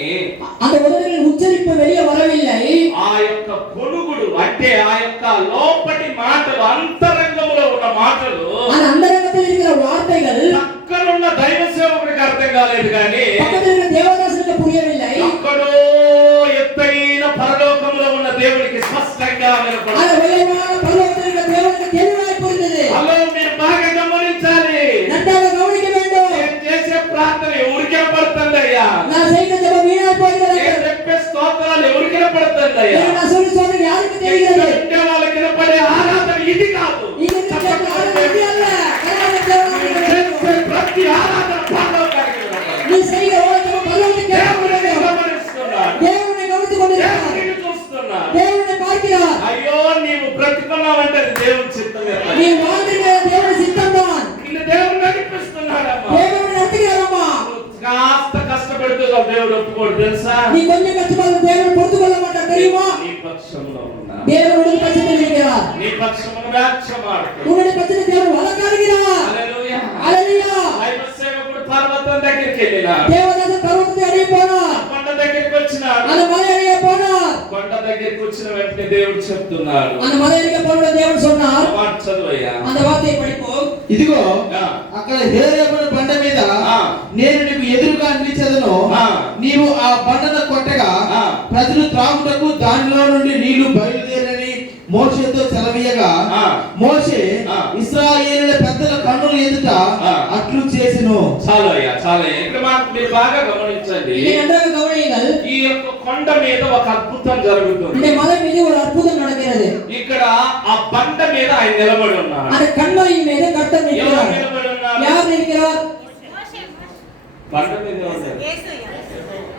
அந்த உதடுகளின் உச்சரிப்பு வெளியே வரவில்லை. ఆ యొక్క కొనుగుడు అంటే ఆ యొక్క లోపటి మాటలు, అంతరంగంలో ఉన్న మాటలు அந்த அந்தரங்கத்தில் இருக்கிற வார்த்தைகள் పక్కనున్న దైవ సేవకుడికి అర్థం కాలేదు, కానీ பக்கத்தில் இருக்கிற தேவதாசனுக்கு புரியவில்லை. ఎక్కడో ఎత్తైన పరలోకంలో ఉన్న దేవుడికి స్పష్టంగా వినపడింది. அந்த உயரமான பரலோகத்தில் இருக்கிற தேவனுக்கு தெளிவாய் புரிந்தது. హలో, మీరు బాగా గమనించాలి. நன்றாக கவனிக்க வேண்டும். నేను చేసే ప్రార్థన ఎవరికి పడుతుందయ్యా? நான் செய்கிற ஜெபம் வீணாய் போகிறது. నేను చెప్పే స్తోత్రాలు ఎవరికి పడుతుందయ్యా? நான் சொல்லி சொல்றது யாருக்கு தெரிகிறது? ఇంట్లో వాళ్ళకి వినపడే ఆరాధన ఇది కాదు. இங்க இருக்கிற ஆராதனை இது அல்ல. கர்த்தருடைய தேவனுக்கு చేసే ప్రతి ఆరాధన పరలోకానికి వినపడాలి. நீ செய்கிற ஓட்டம் பரலோகத்துக்கு దేవుడు கேட்க வேண்டும். గమనిస్తున్నాడు. தேவனை கவனித்துக் கொண்டிருக்கிறார். దేవుడిని చూస్తున్నాడు. தேவனை பார்க்கிறார். అయ్యో, నీవు బ్రతుకున్నావంటే అది దేవుని చిత్తమే. நீ வாழ்ந்திருக்கிற தேவனுடைய சித்தம் தான். నిన్ను దేవుడు నడిపిస్తున్నాడమ్మా. தேவனை நடத்துகிறாரம்மா. కాస్త కష్టపడుతూ పక్షములో ఉన్నాడు. தேவன் உங்கள் பட்சத்தில் இருக்கிறார். నీ పక్షమును వ్యాఖ్యమాడుతున్నాడు. உங்களுடைய பட்சத்தில் தேவன் வழக்காடுகிறார். హల్లెలూయా. హల్లెలూయా. దైవ సేవకుడు పర్వతం దగ్గరికి వెళ్ళినాడు. தேவதாசன் பர்வதத்தை அடைய போனார். కొండ దగ్గరికి వచ్చినాడు. அந்த மலை அடைய போனார். కొండ దగ్గరికి వచ్చిన వెంటనే దేవుడు చెప్తున్నాడు. அந்த மலையிற்கு போன தேவன் சொன்னார். ఆ మాట చదువయ్యా. அந்த வார்த்தையை படிப்போம். ఇదిగో ఆ. అక్కడ హేరేబు బండ మీద ఆ. నేను నీకు ఎదురుగా నిలిచెదను. ఆ. నీవు ఆ బండను కొట్టగా ఆ. ప్రజలు త్రాగుటకు దానిలో నుండి నీళ్లు బయలుదేరని మోషేతో సెలవీయగా ఆ. మోషే ఆ. ఇశ్రాయేలుల పెద్దల కన్నుల ఎదుట ఆ. అట్లు చేసెను. చాలు అయ్యా, చాలు అయ్యా. ఇక్కడ మీరు బాగా గమనించండి. இதை நன்றாக கவனியுங்கள். ఈ యొక్క కొండ మీద ఒక అద్భుతం జరుగుతుంది. இந்த மலை மீது ஒரு அற்புதம் நடக்கிறது. ఇక్కడ ఆ బండ మీద ఆయన నిలబడి ఉన్నాడు. அந்த கண்மலையின் மீது கர்த்தர் ఎవరు நிற்கிறார். నిలబడి ఉన్నారు? யார் நிற்கிறார்? బండ మీద ఉన్నారు.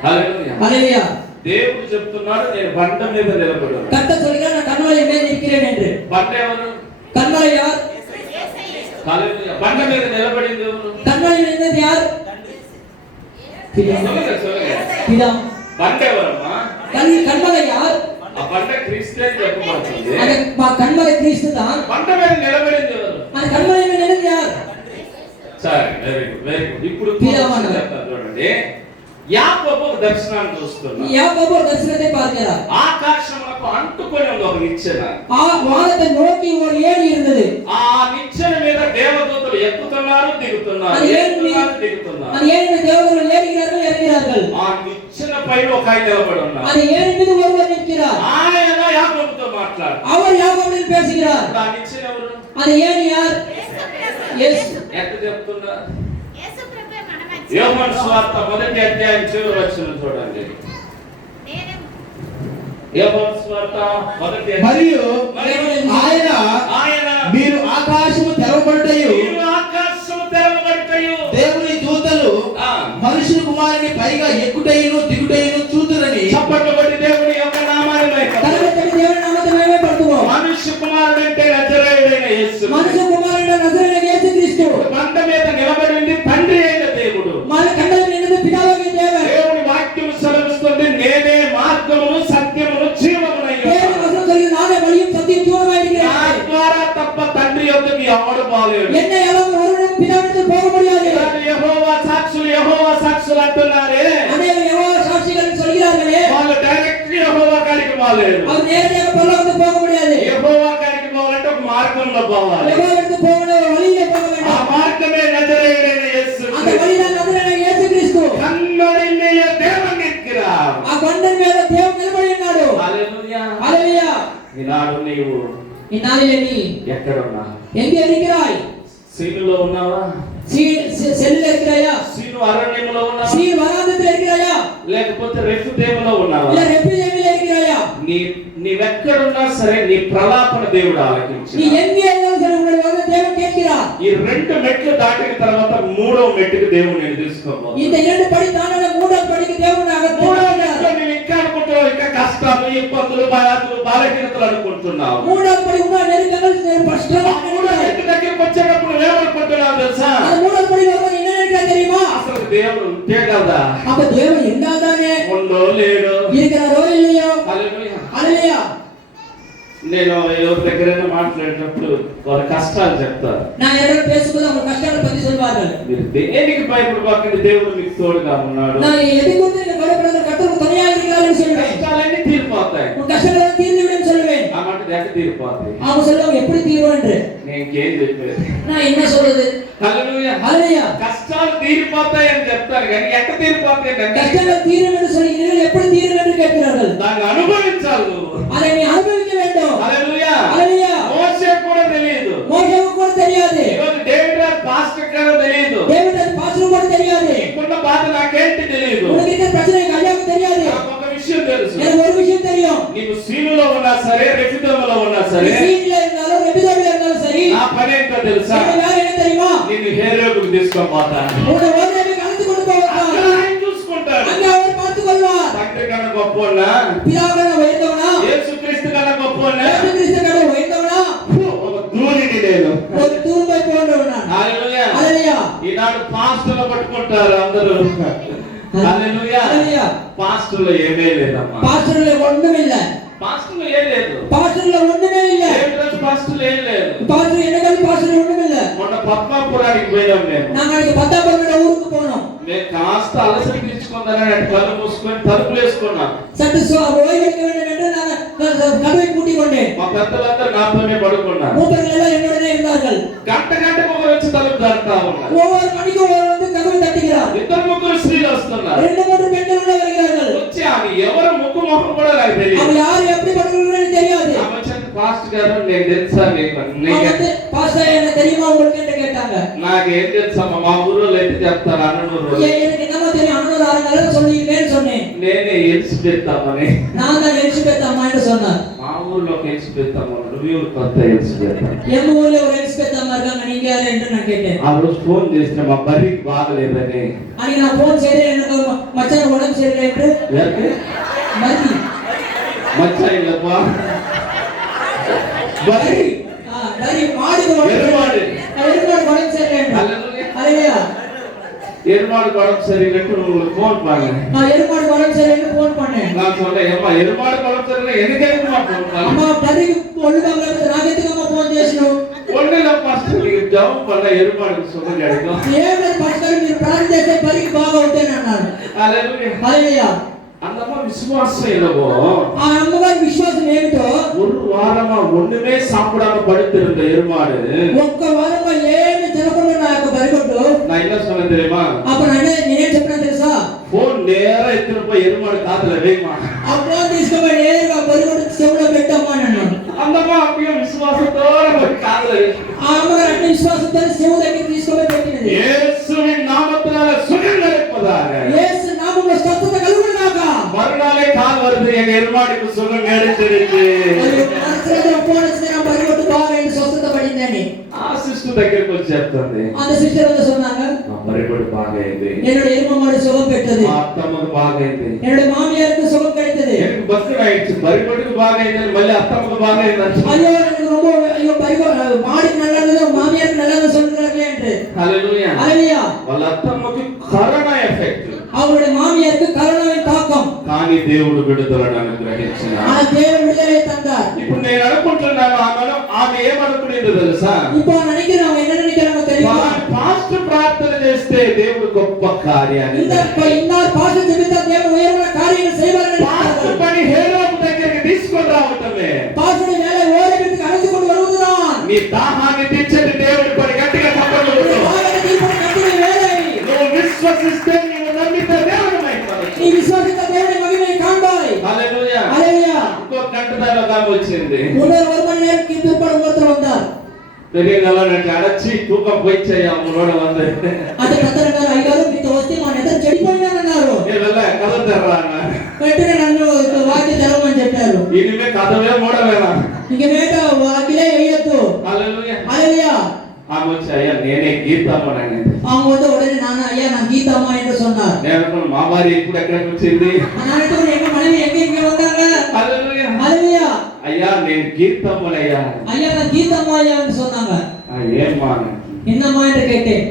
హల్లెలూయా. ஹல்லேலூயா. దేవుడు చెప్తున్నాడు, నేను బండ మీద నిలబడి ఉన్నాను. கர்த்தர் சொல்கிறார், நான் கண்மலையின் மேல் நிற்கிறேன் என்று. బండ ఎవరు? கண்மலை யார்? హల్లెలూయా. బండ మీద నిలబడింది ఎవరు? கண்மலையில் இருந்தது யார்? பிதா. சொல்லுங்க, சொல்லுங்க. பிதா. బండ ఎవరమ్మా? கண்மலை யார்? ఆ బండ క్రీస్తే అని చెప్పబడుతుంది. அந்த கண்மலை கிறிஸ்து தான். బండ మీద నిలబడింది ఎవరు? அந்த கண்மலை மேல் நின்னது யார்? సరే, వెరీ గుడ్, వెరీ గుడ్. ఇప్పుడు పిలవమన్నారు. చెప్తాను చూడండి. యాకోబు ఒక దర్శనాన్ని చూస్తున్నాడు. யாக்கோபு ஒரு தரிசனத்தை பார்க்கிறார். ఆకాశములకు అంటుకొని ఉంది ఒక నిచ్చెన. ఆ వానத்தை నోకి ஒரு ఏణి இருந்தது. ఆ నిచ్చెన మీద దేవదూతలు ఎక్కుతున్నారు, దిగుతున్నారు, అది ఏణి ఎక్కుతున్నారు, దిగుతున్నారు. அந்த ஏணியில் தேவதூதர்கள் ஏறுகிறார்கள் இறங்குகிறார்கள். ఆ నిచ్చెన పైన ఒక ఆయన నిలబడి ఉన్నారు. அந்த ஏணி மீது ஒருவர் நிற்கிறார். ఆయన యాకోబుతో మాట్లాడు. அவர் யாக்கோபுடன் பேசுகிறார். ఇప్పుడు ఆ నిచ్చెన ఎవరు? அந்த ఏణి யார்? యేసు. ఎట్లా చెప్తున్నారు? యేసు ప్రభువే మన మధ్య. యోహాను సువార్త 1వ అధ్యాయం 7వ వచనం చూడండి. నేను యోహాను సువార్త 1వ అధ్యాయం. మరియు ఆయన ఆయన మీరు ఆకాశము తెరవబడుటయు మీరు ఆకాశము తెరవబడుటయు దేవుని దూతలు ఆ. మనుషుల కుమారుని పైగా ఎక్కుటయును దిగుటయును చూతురని చప్పట్లు కొట్టి దేవుని యొక్క నామాన్ని మహిమ. கரங்களை தட்டி தேவனுடைய நாமத்தை மகிமைப்படுத்துவோம். మనుష్య కుమారుడు అంటే నజరేయుడైన యేసు. மனுஷ குமாரன் நசரேயனாகிய இயேசு கிறிஸ்து. బండ మీద నిలబడి ఉంది తండ్రి అయిన దేవుడు. மலை கண்டலில் நின்றது பிதாவாகிய தேவன். దేవుని వాక్యం సెలవిస్తుంది, నేనే మార్గమును సత్యమును జీవమునై தேவன் ఉన్నాను. வசனம் சொல்கிறது, நானே வழியும் சத்தியம் ஜீவனுமாய் నా இருக்கிறேன். ద్వారా తప్ప తండ్రి యొద్దకు ఎవడు పోలేడు. என்னை அல்லாமல் ஒருவனும் பிதாவிடத்தில் போக முடியாது. ఇలాంటి యెహోవా సాక్షులు అంటున్నారే, அநேக யெகோவா சாட்சிகள் சொல்கிறார்களே, వాళ్ళు డైరెక్ట్ యెహోవా కాడికి పోలేరు. அவர் நேரடியாக பரலோகத்துக்கு போக முடியாது. యెహోవా కాడికి పోవాలంటే ఒక మార్గంలో పోవాలి. யெகோவாவிடத்தில் போகணும், ஒரு வழியிலே போக ఆ வேண்டும். మార్గమే నజరేయుడైన యేసు. அந்த வழிதான் நசரேயனாகிய இயேசு கிறிஸ்து. கண்மலை மேலே தேவன் நிற்கிறார். ఆ కొండల మీద దేవుడు నిలబడి ఉన్నాడు. హల్లెలూయా. హల్లెలూయా. ఈనాడు నీవు இந்நாளிலே நீ ఎక్కడున్నావు? எங்கே இருக்கிறாய்? సీనులో ఉన్నావా? செல்லில் இருக்கிறாயா? సీను అరణ్యములో ఉన్నావా? சீர் வனாந்தரத்தில் இருக்கிறாயா? లేకపోతే రెఫుదేములో ఉన్నావా? இல்ல ரெப்பிதேமில் இருக்கிறாயா? నీవెక్కడున్నా సరే నీ ప్రలాపన దేవుడు நீ ఆలకించాడు. எங்கே இருந்தாலும் சரி உங்களுடைய வார்த்தை தேவன் கேட்கிறார். ఈ 2 మెట్లు దాటిన తర్వాత 3వ మెట్టుకు దేవుడు నేను తీసుకోబోతున్నాను. இந்த 2 படி தாண்டின 3வது படிக்கு தேவன் మూడో మెట్లో నువ్వు ఇంకా అనుకుంటున్నావు, ఇంకా కష్టాలు, ఇబ్బందులు, భయాలు, బలహీనతలు అనుకుంటున్నావు. 3வது படி உங்க நெருக்கங்கள் கஷ்டம். ఆ మూడో మెట్టు దగ్గరికి వచ్చేటప్పుడు నువ్వేమనుకుంటున్నావు తెలుసా? அந்த 3வது படி வரும்போது என்ன நினைக்கிறா தெரியுமா? అసలు దేవుడు ఉంటే కదా, அப்ப தேவன் இருந்தாதானே, ఉండో లేడో. இருக்கிறாரோ இல்லையோ? హల్లెలూయా. ஹல்லேலூயா. నేను ఎవరి దగ్గరైనా మాట్లాడేటప్పుడు వాళ్ళ కష్టాలు చెప్తారు. நான் யாரோட பேசும்போது அவங்க கஷ்டங்களை பத்தி சொல்வார்கள். మీరు దేనికి భయపడకండి, దేవుడు మీకు తోడుగా ఉన్నాడు. நான் எதை குறித்து நீங்க கவலைப்படாத, கர்த்தர் துணையாக இருக்கிறார்னு சொல்வேன். కష్టాలన్నీ తీరిపోతాయి. உன் கஷ்டங்களை தீர்ந்து விடும் சொல்லுவேன். ఆ మాట దగ్గర తీరిపోతాయి. அவங்க சொல்லுவாங்க எப்படி தீரும் என்று. నేను ఇంకేం చెప్పేది? நான் என்ன சொல்றது? హల్లెలూయా. ஹல்லேலூயா. కష్టాలు తీరిపోతాయి అని చెప్తారు కానీ ఎక్కడ తీరిపోతాయి అంటే கஷ்டங்கள் தீரும் என்று சொல்கிறீர்கள், எப்படி தீரும் என்று கேட்கிறார்கள். దాన్ని అనుభవించాలి నువ్వు. அதை நீ அனுபவிக்க வேண்டும். హల్లెలూయా. ஹல்லேலூயா. మోషే కూడా తెలియదు. மோசேவுக்கு கூட தெரியாது. ఈరోజు డేవిడ్ గారు పాస్టర్ గారు తెలియదు. டேவிட் பாஸ்டருக்கு கூட தெரியாது. నీకున్న బాధ నాకేంటి తెలియదు. உனக்கு இருக்கிற பிரச்சனை ஐயாவுக்கு தெரியாது. నాకు ఒక విషయం తెలుసు. எனக்கு ஒரு விஷயம் தெரியும். నీకు సీనులో ఉన్నా సరే, రెఫిదోములో ఉన్నా సరే, சீனில இருந்தாலும் ரெபிதோமில இருந்தாலும் சரி, నా పని ఏంటో తెలుసా? எனக்கு வேற என்ன தெரியுமா? నిన్ను హేరోదుకు తీసుకొని పోతాను. உன்னை ஓதேவிக்கு அழைத்து கொண்டு போவார். అక్కడ ఆయన చూసుకుంటాడు. அங்கே அவர் பார்த்துக் கொள்வார். తండ్రి కన్నా గొప్పవాడా? பிதாவாக உயர்ந்தவனா? యేసుక్రీస్తు కన్నా గొప్పవాడా? இயேசு கிறிஸ்துவாக உயர்ந்தவனா? ఒక ధూళిని నేను. ஒரு தூம்பை போன்றவனா? హల్లెలూయా. ஹல்லேலூயா. ఈనాడు పాస్టర్లు పట్టుకుంటారు అందరూ. హల్లెలూయా. ஹல்லேலூயா. పాస్టర్లు ఏమీ లేదమ్మా. பாஸ்டர்ல ஒண்ணும் இல்ல. పాస్టర్లు ఏం లేదు. பாஸ்டர்ல ஒண்ணுமே இல்ல. ఏం రోజు పాస్టర్లు ఏం లేదు. பாஸ்டர் என்னகள் பாஸ்டர் ஒண்ணுமே இல்ல. మొన్న పద్మాపురానికి పోయినాం మేము. நாங்க அன்னைக்கு பத்தாபுரம் ஊருக்கு போனோம். నేను కాస్త అలసరి తీర్చుకుందానని అటు కళ్ళు మూసుకొని తలుపులు వేసుకున్నాను. சற்று ஓய்வெடுக்க வேண்டும் என்று நான் கதவை பூட்டிக் கொண்டேன். మా పెద్దలందరూ నాతోనే పడుకున్నారు. மூப்பர்கள் எல்லாம் என்னுடனே இருந்தார்கள். గంటకు ఒకరు వచ్చి తలుపు తడతా ఉన్నారు. ஒவ்வொரு மணிக்கும் வந்து கதவை தட்டுகிறார். ఇద్దరు ముగ్గురు స్త్రీలు వస్తున్నారు. 2-3 பெண்கள் உள்ள வருகிறார்கள். వచ్చి ఆమె ఎవరు ముక్కు మొహం కూడా నాకు తెలియదు. அவங்க யார் எப்படிப்பட்டவர்கள்னு தெரியாது. ఆమె వచ్చి పాస్టర్ గారు నేను తెలుసా మీకు? பாஸ்டர் என்ன தெரியுமா உங்களுக்கு என்று கேட்டாங்க. నాకేం తెలుసమ్మా, మా ఊరిలో అయితే చెప్తారు అన్నూరు. எனக்கு என்னமா தெரியும், அண்ணன் ஆளுநர் சொல்லிருக்கேன்னு சொன்னேன். నేనే ఎలిసిపెత్ అమ్మని. நான் தான் எலிசபெத் அம்மா என்று சொன்னார். మా ఊరిలో ఎలిసిపెత్ అమ్మ నువ్వు కొత్త ఎలిసిపెత్. எங்க ஊர்ல ஒரு எலிசபெத் அம்மா இருக்காங்க, நீங்க யாரு என்று நான் கேட்டேன். ఆ రోజు ఫోన్ చేసిన మా బర్రికి బాగలేదని. அன்னைக்கு நான் போன் செய்தேன், எனக்கு மச்சான் உடம்பு சரியில்லை என்று. யாருக்கு? மதி மச்சா இல்லப்பா, బర్రి. மதி மாடுக்கு ఎరుమాడు. உடம்பு சரியில்லை என்று. அல்லேலூயா. எருமாடு குழம்பு சரியில்லைன்னு உங்களுக்கு ஃபோன் பண்ணேன். நான் எருமாடு உடம்பு சரியில்லைன்னு ஃபோன் பண்ணேன். நான் சொன்னேன், ஏம்மா எருமாடு குழம்பு சரியில்லை எனக்கு எதுக்குமா ஃபோன் பண்ண? அம்மா பர்ரிக்கு ஒழுங்காக நான் எதுக்குமா ஃபோன் చేసినావు? ஒண்ணுல பாஸ்டர் நீங்க ஜெபம் பண்ண எருமாடுக்கு சுகம் கிடைக்கும். ఏమని పాస్టర్ మీరు ప్రార్థన చేస్తే పరికి బాగా అవుతాను అన్నారు. హల్లెలూయా. హల్లెలూయా. అందమ్మ విశ్వాసం இல்லவோ? ఆ అమ్మగారి విశ్వాసం ఏమిటో, ஒரு வாரமா ஒண்ணுமே சாப்பிடாம படுத்திருந்த எருமாடு ఒక్క వారంగా ఏమి తినకుండా నా యొక్క బరిగొడ్డు. நான் என்ன சொன்னேன் தெரியுமா? అప్పుడు నేనేం చెప్పినా తెలుసా? ఫోన్ నేరా ఎత్తున పోయి ఎరుమాడు కాదుల వేయమా. ఆ ఫోన్ తీసుకుపోయి నేరుగా బరిగొడ్డు చెవులో పెట్టమ్మా అన్నాను. అందమ్మ అప్పయ్య విశ్వాసతోడ పోయి కాదుల వేసి ఆ అమ్మగారు అన్ని విశ్వాసంతో చెవు దగ్గర తీసుకుపోయి పెట్టినది. యేసుவின் நாமத்தினால சுகம் கிடைப்பதாக. యేసు నామములో స్వస్థత కలుగునుగాక. மறுநாளே கால் வருது, எங்க எருமாடுக்கு சுகம் கிடைச்சிருச்சு. మరుసటి ఫోన్ వచ్చింది, నా బరిగొడ్డు బాగా స్వస్థత పడిందని. ఆ సిస్టర్ దగ్గరికి వచ్చి చెప్తుంది, அந்த సిస్టర్ வந்து சொன்னாங்க, నా మరికొడు బాగైంది, என்னோட எருமமாடு சுகம் பெற்றது, మా అత్తమ్మకు బాగైంది, என்னோட மாமியாருக்கு சுகம் கிடைத்தது. எனக்கு பஸ்ஸுக்கு ஆயிடுச்சு, మరికొడుకు బాగైంది, మళ్ళీ అత్తమ్మకు బాగైంది. ஐயோ எனக்கு ரொம்ப ஐயோ மாடிக்கு நல்லா இருந்தது, மாமியாருக்கு நல்லா இருந்தது சொல்றாங்களே என்று. హల్లెలూయా. హల్లెలూయా. వాళ్ళ అత్తమ్మకి కరోనా ఎఫెక్ట్, அவருடைய மாமியாருக்கு கரோனாவின் தாக்கம். కానీ దేవుడు విడుదలను అనుగ్రహించిన. ஆனா தேவன் விடுதலை தந்தார். ఇప్పుడు నేను అనుకుంటున్నాను, ఆమె ఏమనుకునేది తెలుసా? இப்போ நினைக்கிறேன், அவங்க என்ன நினைக்கிறாங்க தெரியுமா? పాస్టర్ ప్రార్థన చేస్తే దేవుడు గొప్ప కార్యాన్ని, இந்த பாஸ்டர் ஜெபித்தா தேவன் உயர்வான காரியங்கள் செய்வார். పాస్టర్ పని హేరోదు దగ్గరికి తీసుకొని రావటమే, பாஸ்டர் வேலை ஓரத்துக்கு அழைத்து கொண்டு வருவதுதான். నీ దాహాన్ని తీర్చేది దేవుడి పని. గట్టిగా చెప్పండి. నువ్వు విశ్వసిస్తే, నీవు నమ్మితే దేవుని మహిమపరచు. நீ விசுவாசித்த தேவனுடைய மகிமையை காண்பாய். హల్లెలూయా. ஹல்லேலூயா. ఇంకో గంట దాకా వచ్చింది. ஒரு மணி நேரத்துக்கு பிற்பாடு ஒருத்தர் வந்தார். பெரியவங்க அடைச்சி தூக்கம் போயிச்சையா அவங்களோட வந்து அது கத்தரங்காరు అయ్యారు, మీతో వస్తే మా నిద్ర చెడిపోయిందన్నారు. ఇలా కథ తెర్రాన్న వెంటనే నన్ను వాక్య తెరవమని చెప్పారు. ఇనిమే కథవే మూడవేనా, ఇక మేట వాకిలే వేయొద్దు. హల్లెలూయా. హల్లెలూయా. ఆమె వచ్చి, అయ్యా నేనే గీతమ్మని. அவங்க வந்து உடனே நானா ஐயா நான் கீதாமா என்று சொன்னார். నేను మా భార్య ఇప్పుడు ఎక్కడికి వచ్చింది? நான் எங்க மனைவி எங்க வந்தாங்க? హల్లెలూయా. హల్లెలూయా. అయ్యా నేను గీతమ్మనయ్యా. ஐயா நான் கீதாமா ஐயா என்று சொன்னாங்க. ఏమ్మా? என்னம்மா என்று கேட்டேன்.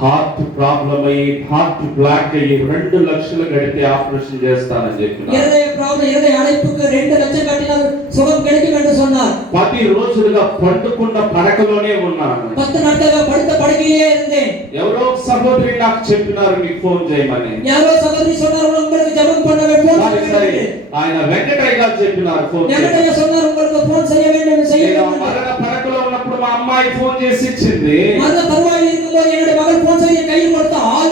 హార్ట్ ప్రాబ్లం అయ్యి, హార్ట్ బ్లాక్ అయ్యి 2 లక్షలు కడితే ఆపరేషన్ చేస్తానని చెప్పిన. இருதய ప్రాబ్లం, இருதయ అடைப்புக்கு 2 లక్షలు కట్టినారు, సుఖం கிடைக்கும் என்று சொன்னார். 10 రోజులుగా పండుకున్న పడకలోనే ఉన్నాను. 10 நாட்களா படுத்த படுக்கையிலே இருந்தேன். ఎవరో సహోదరి నాకు చెప్పినారు మీకు ఫోన్ చేయమని. யாரோ சகோதரி சொன்னார் உங்களுக்கு ஜெபம் பண்ண வேண்டும். సరే ఆయన వెంకటయ్య గారు చెప్పినారు ఫోన్ చేయమని. వెంకటయ్య சொன்னார் உங்களுக்கு ఫోన్ செய்ய வேண்டும் செய்ய வேண்டும். మరణ పడకలో ఉన్నప్పుడు మా అమ్మాయి ఫోన్ చేసి ఇచ్చింది. మరణ తరువాయి இருக்கும்போது என்னுடைய மகள் ఫోన్ செய்ய கையில் கொடுத்தால்,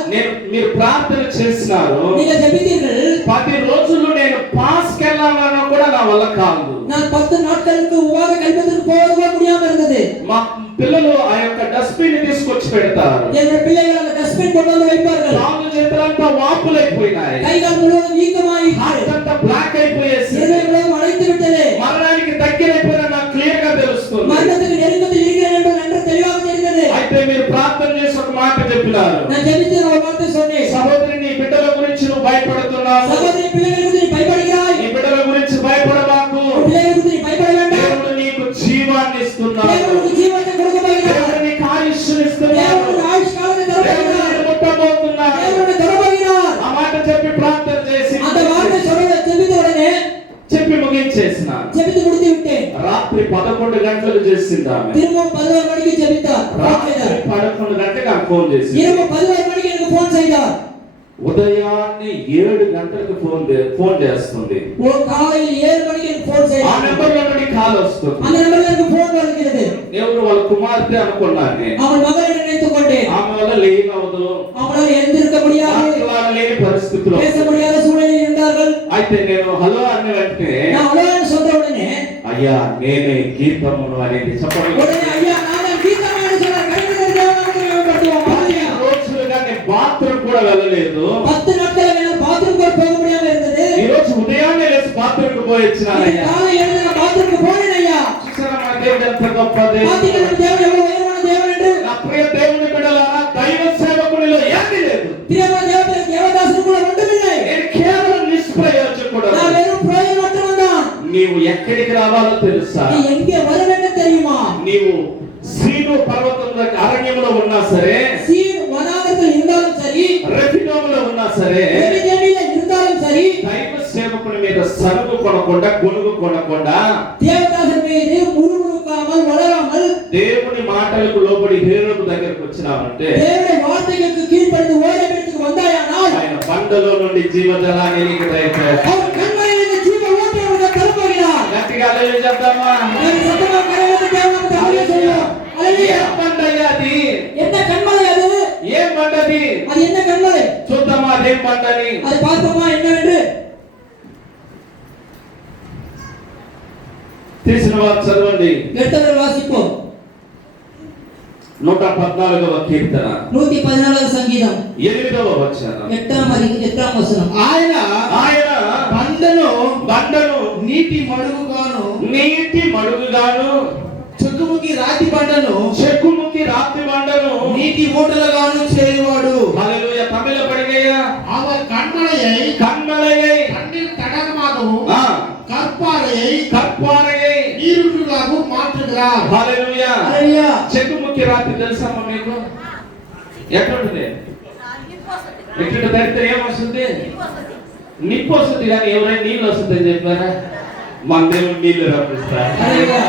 మీరు ప్రార్థన చేసినారు, நீங்கள் ஜெபித்தீர்கள். 10 రోజులు నేను పాస్కి వెళ్ళాలన్నా కూడా నా వల్ల కాదు. நான் 10 நாட்களுக்கு உவாக கல்பத்துக்கு போக முடியாம இருந்தது. మా పిల్లలు ఆ యొక్క డస్ట్బిన్ తీసుకొచ్చి పెడతారు. என்னுடைய பிள்ளைகள் அந்த டஸ்ட்பின் கொண்டு வந்து வைப்பார்கள். కాళ్ళు చేతులంతా వాపులైపోయినాయి, கைகால் முழுவதும் வீக்கமாகி హార్ట్ అంతా బ్లాక్ అయిపోయేసి இருதயம் முழுவதும் அடைத்து விட்டது. మరణానికి దగ్గరైపోయిన నాకు క్లియర్ గా తెలుస్తుంది. மரணத்துக்கு நெருக்கத்தில் இருக்கிறேன் என்று நன்கு தெளிவாக தெரிகிறது. అయితే మీరు ప్రార్థన చేసి ఒక మాట చెప్పినారు, நான் ஜெபித்து ஒரு வார்த்தை சொன்னேன். సహోదరి నీ బిడ్డల గురించి నువ్వు భయపడుతున్నావు, சகோதரி பிள்ளைகளை குறித்து நீ பயப்படுகிறாய். నీ బిడ్డల గురించి భయపడబాకు, பிள்ளைகளை குறித்து நீ பயப்பட வேண்டாம். దేవుడు నీకు జీవాన్ని ఇస్తున్నాడు, தேவனுக்கு ஜீவத்தை கொடுக்க போகிறார். దేవుడు నీకు ఆయుష్ను ఇస్తున్నాడు, தேவனுக்கு ஆயுஷ் காலத்தை தர దేవుడు போகிறார். నిన్ను ముట్టబోతున్నాడు. தேவனுக்கு தர போகிறார். ఆ మాట చెప్పి ప్రార్థన చేసి அந்த வார்த்தை சொல்றதை ஜெபித்த உடனே చెప్పి ముగించేసి ஜெபித்து முடித்து விட்டேன். రాత్రి 11 గంటలకు చేసింది ఆమె. திரும்ப 11 மணிக்கு ஜெபித்தார். రాత్రి 11 గంటలకు ఆమె ఫోన్ చేసింది. இரவு 11 மணிக்கு எனக்கு ஃபோன் செய்தார். ఉదయాన్నే 7 గంటలకు ఫోన్ చేస్తుంది. ஓ காலையில் 7 மணிக்கு எனக்கு ஃபோன் ఆ செய்தார். నెంబర్లో నుండి కాల్ వస్తుంది. அந்த நம்பர்ல எனக்கு ஃபோன் வருகிறது. నేను వాళ్ళ కుమార్తె అనుకున్నాను. அவன் மகளை நினைத்துக் கொண்டேன். ఆమె వల్ల లేవవదు, அவளால் எழுந்திருக்க முடியாது, మాట్లాడాలి లేని పరిస్థితిలో பேச முடியாத சூழ்நிலையில் இருந்தார்கள். అయితే నేను హలో అన్న వెంటనే நான் அவ்வளவு சொன்ன உடனே అయ్యా నేనే గీతమును అనేది చెప్పడం உடனே ஐயா நான் கீதமான சொன்னார். கைவிடுகிற தேவனாமத்தை மேம்படுத்துவோம். ஹalleluya. రోజులుగా నేను బాత్రూమ్ కూడా వెళ్ళలేదు. 10 நாட்கள் என்னால் பாத்ரூம் கூட போக முடியாம இருந்தது. ఈ రోజు ఉదయాన్నే లేచి బాత్రూమ్ కు పోయి వచ్చినానయ్యా. காலை எழுந்து நான் பாத்ரூமுக்கு போனேன் ஐயா. చూసారా మన దేవుడు ఎంత గొప్పది. பாத்தீங்களா நம்ம தேவன் எவ்வளவு உயரமான தேவன் என்று. నా ప్రియ దేవుని బిడ్డలారా, దైవ సేవకునిలో ఏమీ లేదు. பிரியமான தேவதாசனுக்குள்ள ஒன்றுமில்லை. నేను కేవలం నిష్ప్రయోజకుడు. நான் வெறும் பிரயோஜனமற்றவன் தான். నీవు ఎక్కడికి రావాలో తెలుసా? நீ எங்கே வர வேண்டும் தெரியுமா? నీవు సీను పర్వతంలో అరణ్యంలో ఉన్నా సరే, சீன் வனாந்தரத்தில் இருந்தாலும் சரி, రెఫినోములో ఉన్నా సరే, எபிதேமியில இருந்தாலும் சரி, దైవ సేవకుని మీద సరుగు కొనకుండా గొనుగు కొనకుండా தேவதாசன் மீது முறுமுறுக்காமல் வளராமல் దేవుని మాటలకు లోబడి హేరోదు దగ్గరకు వచ్చినామంటే தேவனுடைய வார்த்தைகளுக்கு கீழ்ப்படிந்து ஓடவிடத்துக்கு வந்தாயானால் ఆయన బండలో నుండి జీవజలాన్ని నీకు దయచేస్తాడు. அவர் கண்மலையிலிருந்து ஜீவ ஊற்றை உனக்கு தரப்போகிறார். గట్టిగా హల్లెలూయా చెప్దామా? நான் சத்தமா கரவேற்று தேவனுக்கு ஹல்லேலூயா சொல்லுவோம். ஹல்லேலூயா. ఏం బండయ్యా అది? என்ன கண்மலை அது? ఏం బండది? அது என்ன கண்மலை? చూద్దామా అదేం బండని? அது பார்ப்போமா என்னவென்று? తీసిన వారు చదవండి. எடுத்தவர்கள் வாசிப்போம். 114వ కీర్తన 114వ సంగీతం 8వ వచనం. 8వ వచనం. ఆయన బండను నీటి మడుగుగాను నీటి మడుగుగాను చెక్కుముకి రాతి బండను చెక్కుముకి రాతి బండను నీటి ఊటలుగాను చేయువాడు. హల్లెలూయా. తమిళ పడిగయ్యా. அவர் கண்மலையை கண்மலையை தண்ணீர் தடாகமாகவும் ஆ, கற்பாறையை కప్పారయ్యై நீரூற்றுகளாகவும் மாற்றுகிறார். హల్లెలూయా. హల్లెలూయా. చెక్కుముకి రాతి తెలుసమ్మా మీకు? ఎట్లుంటుంది? ఎట్లుంటే తడితే ఏమొస్తుంది? నిప్పు వస్తుంది, కానీ ఎవరైనా నీళ్ళు వస్తుందని చెప్పారా? మన దేవుడు నీళ్లు రప్పిస్తారు. హల్లెలూయా.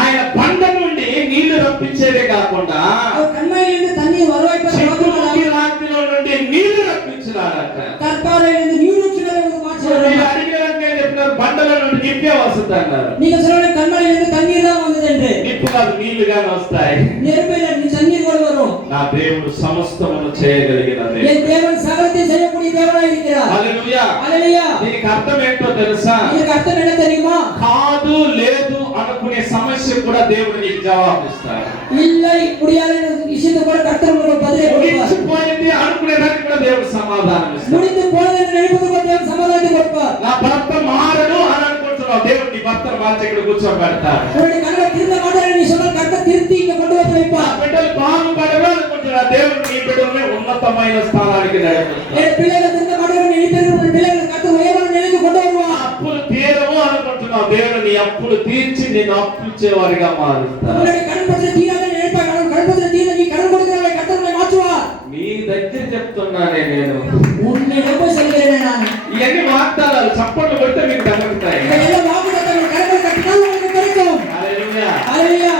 ఆయన బండ నుండి నీళ్లు రప్పించేదే కాకుండా அவர் கண்மலையிலிருந்து தண்ணீர் வரவைப்பது చెక్కుముకి மட்டுமல்ல, రాతిలో నుండి నీళ్లు రప్పించినారట. கற்பாறையிலிருந்து நீரூற்றுகளை உங்களுக்கு மாற்றுகிறார். మీరు అడిగినాక ఏం చెప్పినారు? బండల నుండి నిప్పే వస్తుంది అన్నారు. நீங்க சொல்ற கண்மலையிலிருந்து தண்ணீர் தான் வந்தது என்று. నిప్పు కాదు, నీళ్లుగానే వస్తాయి. நெருப்பில் தண்ணீர் கூட வரும். నా దేవుడు సమస్తమును చేయగలిగిన దేవుడు. என் தேவன் சகலத்தை செய்யக்கூடிய தேவனாய் இருக்கிறார். హల్లెలూయా. హల్లెలూయా. దీనికి అర్థం ఏంటో తెలుసా? இதுக்கு அர்த்தம் என்ன தெரியுமா? కాదు లేదు అనుకునే సమస్య కూడా దేవుడు నీకు జవాబు ఇస్తాడు. இல்லை முடியாது என்ற விஷயத்தை கூட கர்த்தர் உங்களுக்கு பதிலை கொடுப்பார். ముగించిపోయింది అనుకునే దానికి కూడా దేవుడు సమాధానం ఇస్తాడు. முடிந்து போனது என்று நினைப்பது கூட தேவன் சமாதானத்தை கொடுப்பார். నా భర్త మారడు అని అనుకుంటున్నావు, దేవుడు నీ భర్తను మార్చి ఇక్కడ కూర్చోబెడతాడు. உங்களுடைய கணவர் திருந்த மாட்டார் நீ சொன்னால் கர்த்தர் திருத்தி இங்க கொண்டு வந்து నా வைப்பார். బిడ్డలు బాగుపడరు అనుకుంటున్నా, దేవుడు నీ బిడ్డల్ని ఉన్నతమైన స్థానానికి నడిపిస్తాడు. என் பிள்ளைகள் திருந்த மாட்டார் நினைப்பது உங்கள் பிள்ளைகள் கர்த்தர் உயர்வான நிலைக்கு கொண்டு வருவார். అప్పులు తీరవు అనుకుంటున్నావు, దేవుడు నీ అప్పులు తీర్చి నేను అప్పు ఇచ్చేవారిగా మారుస్తాడు. உங்களுடைய கடன் பற்ற தீராத நினைப்பார். கடன் பற்ற தீர நீ கடன் கொடுக்கிறவரை கர்த்தர் உங்களை மாற்றுவார். మీ దగ్గర చెప్తున్నానే నేను. உன்னிடம் போய் சொல்கிறேன் நான். ఇవన్నీ వాగ్దానాలు చప్పట్లు కొడితే మీకు తగ్గుతాయి. இதெல்லாம் வாக்குத்தத்தங்கள் கடவுள் கட்டினால் உங்களுக்கு கிடைக்கும். హల్లెలూయా. ஹalleluya.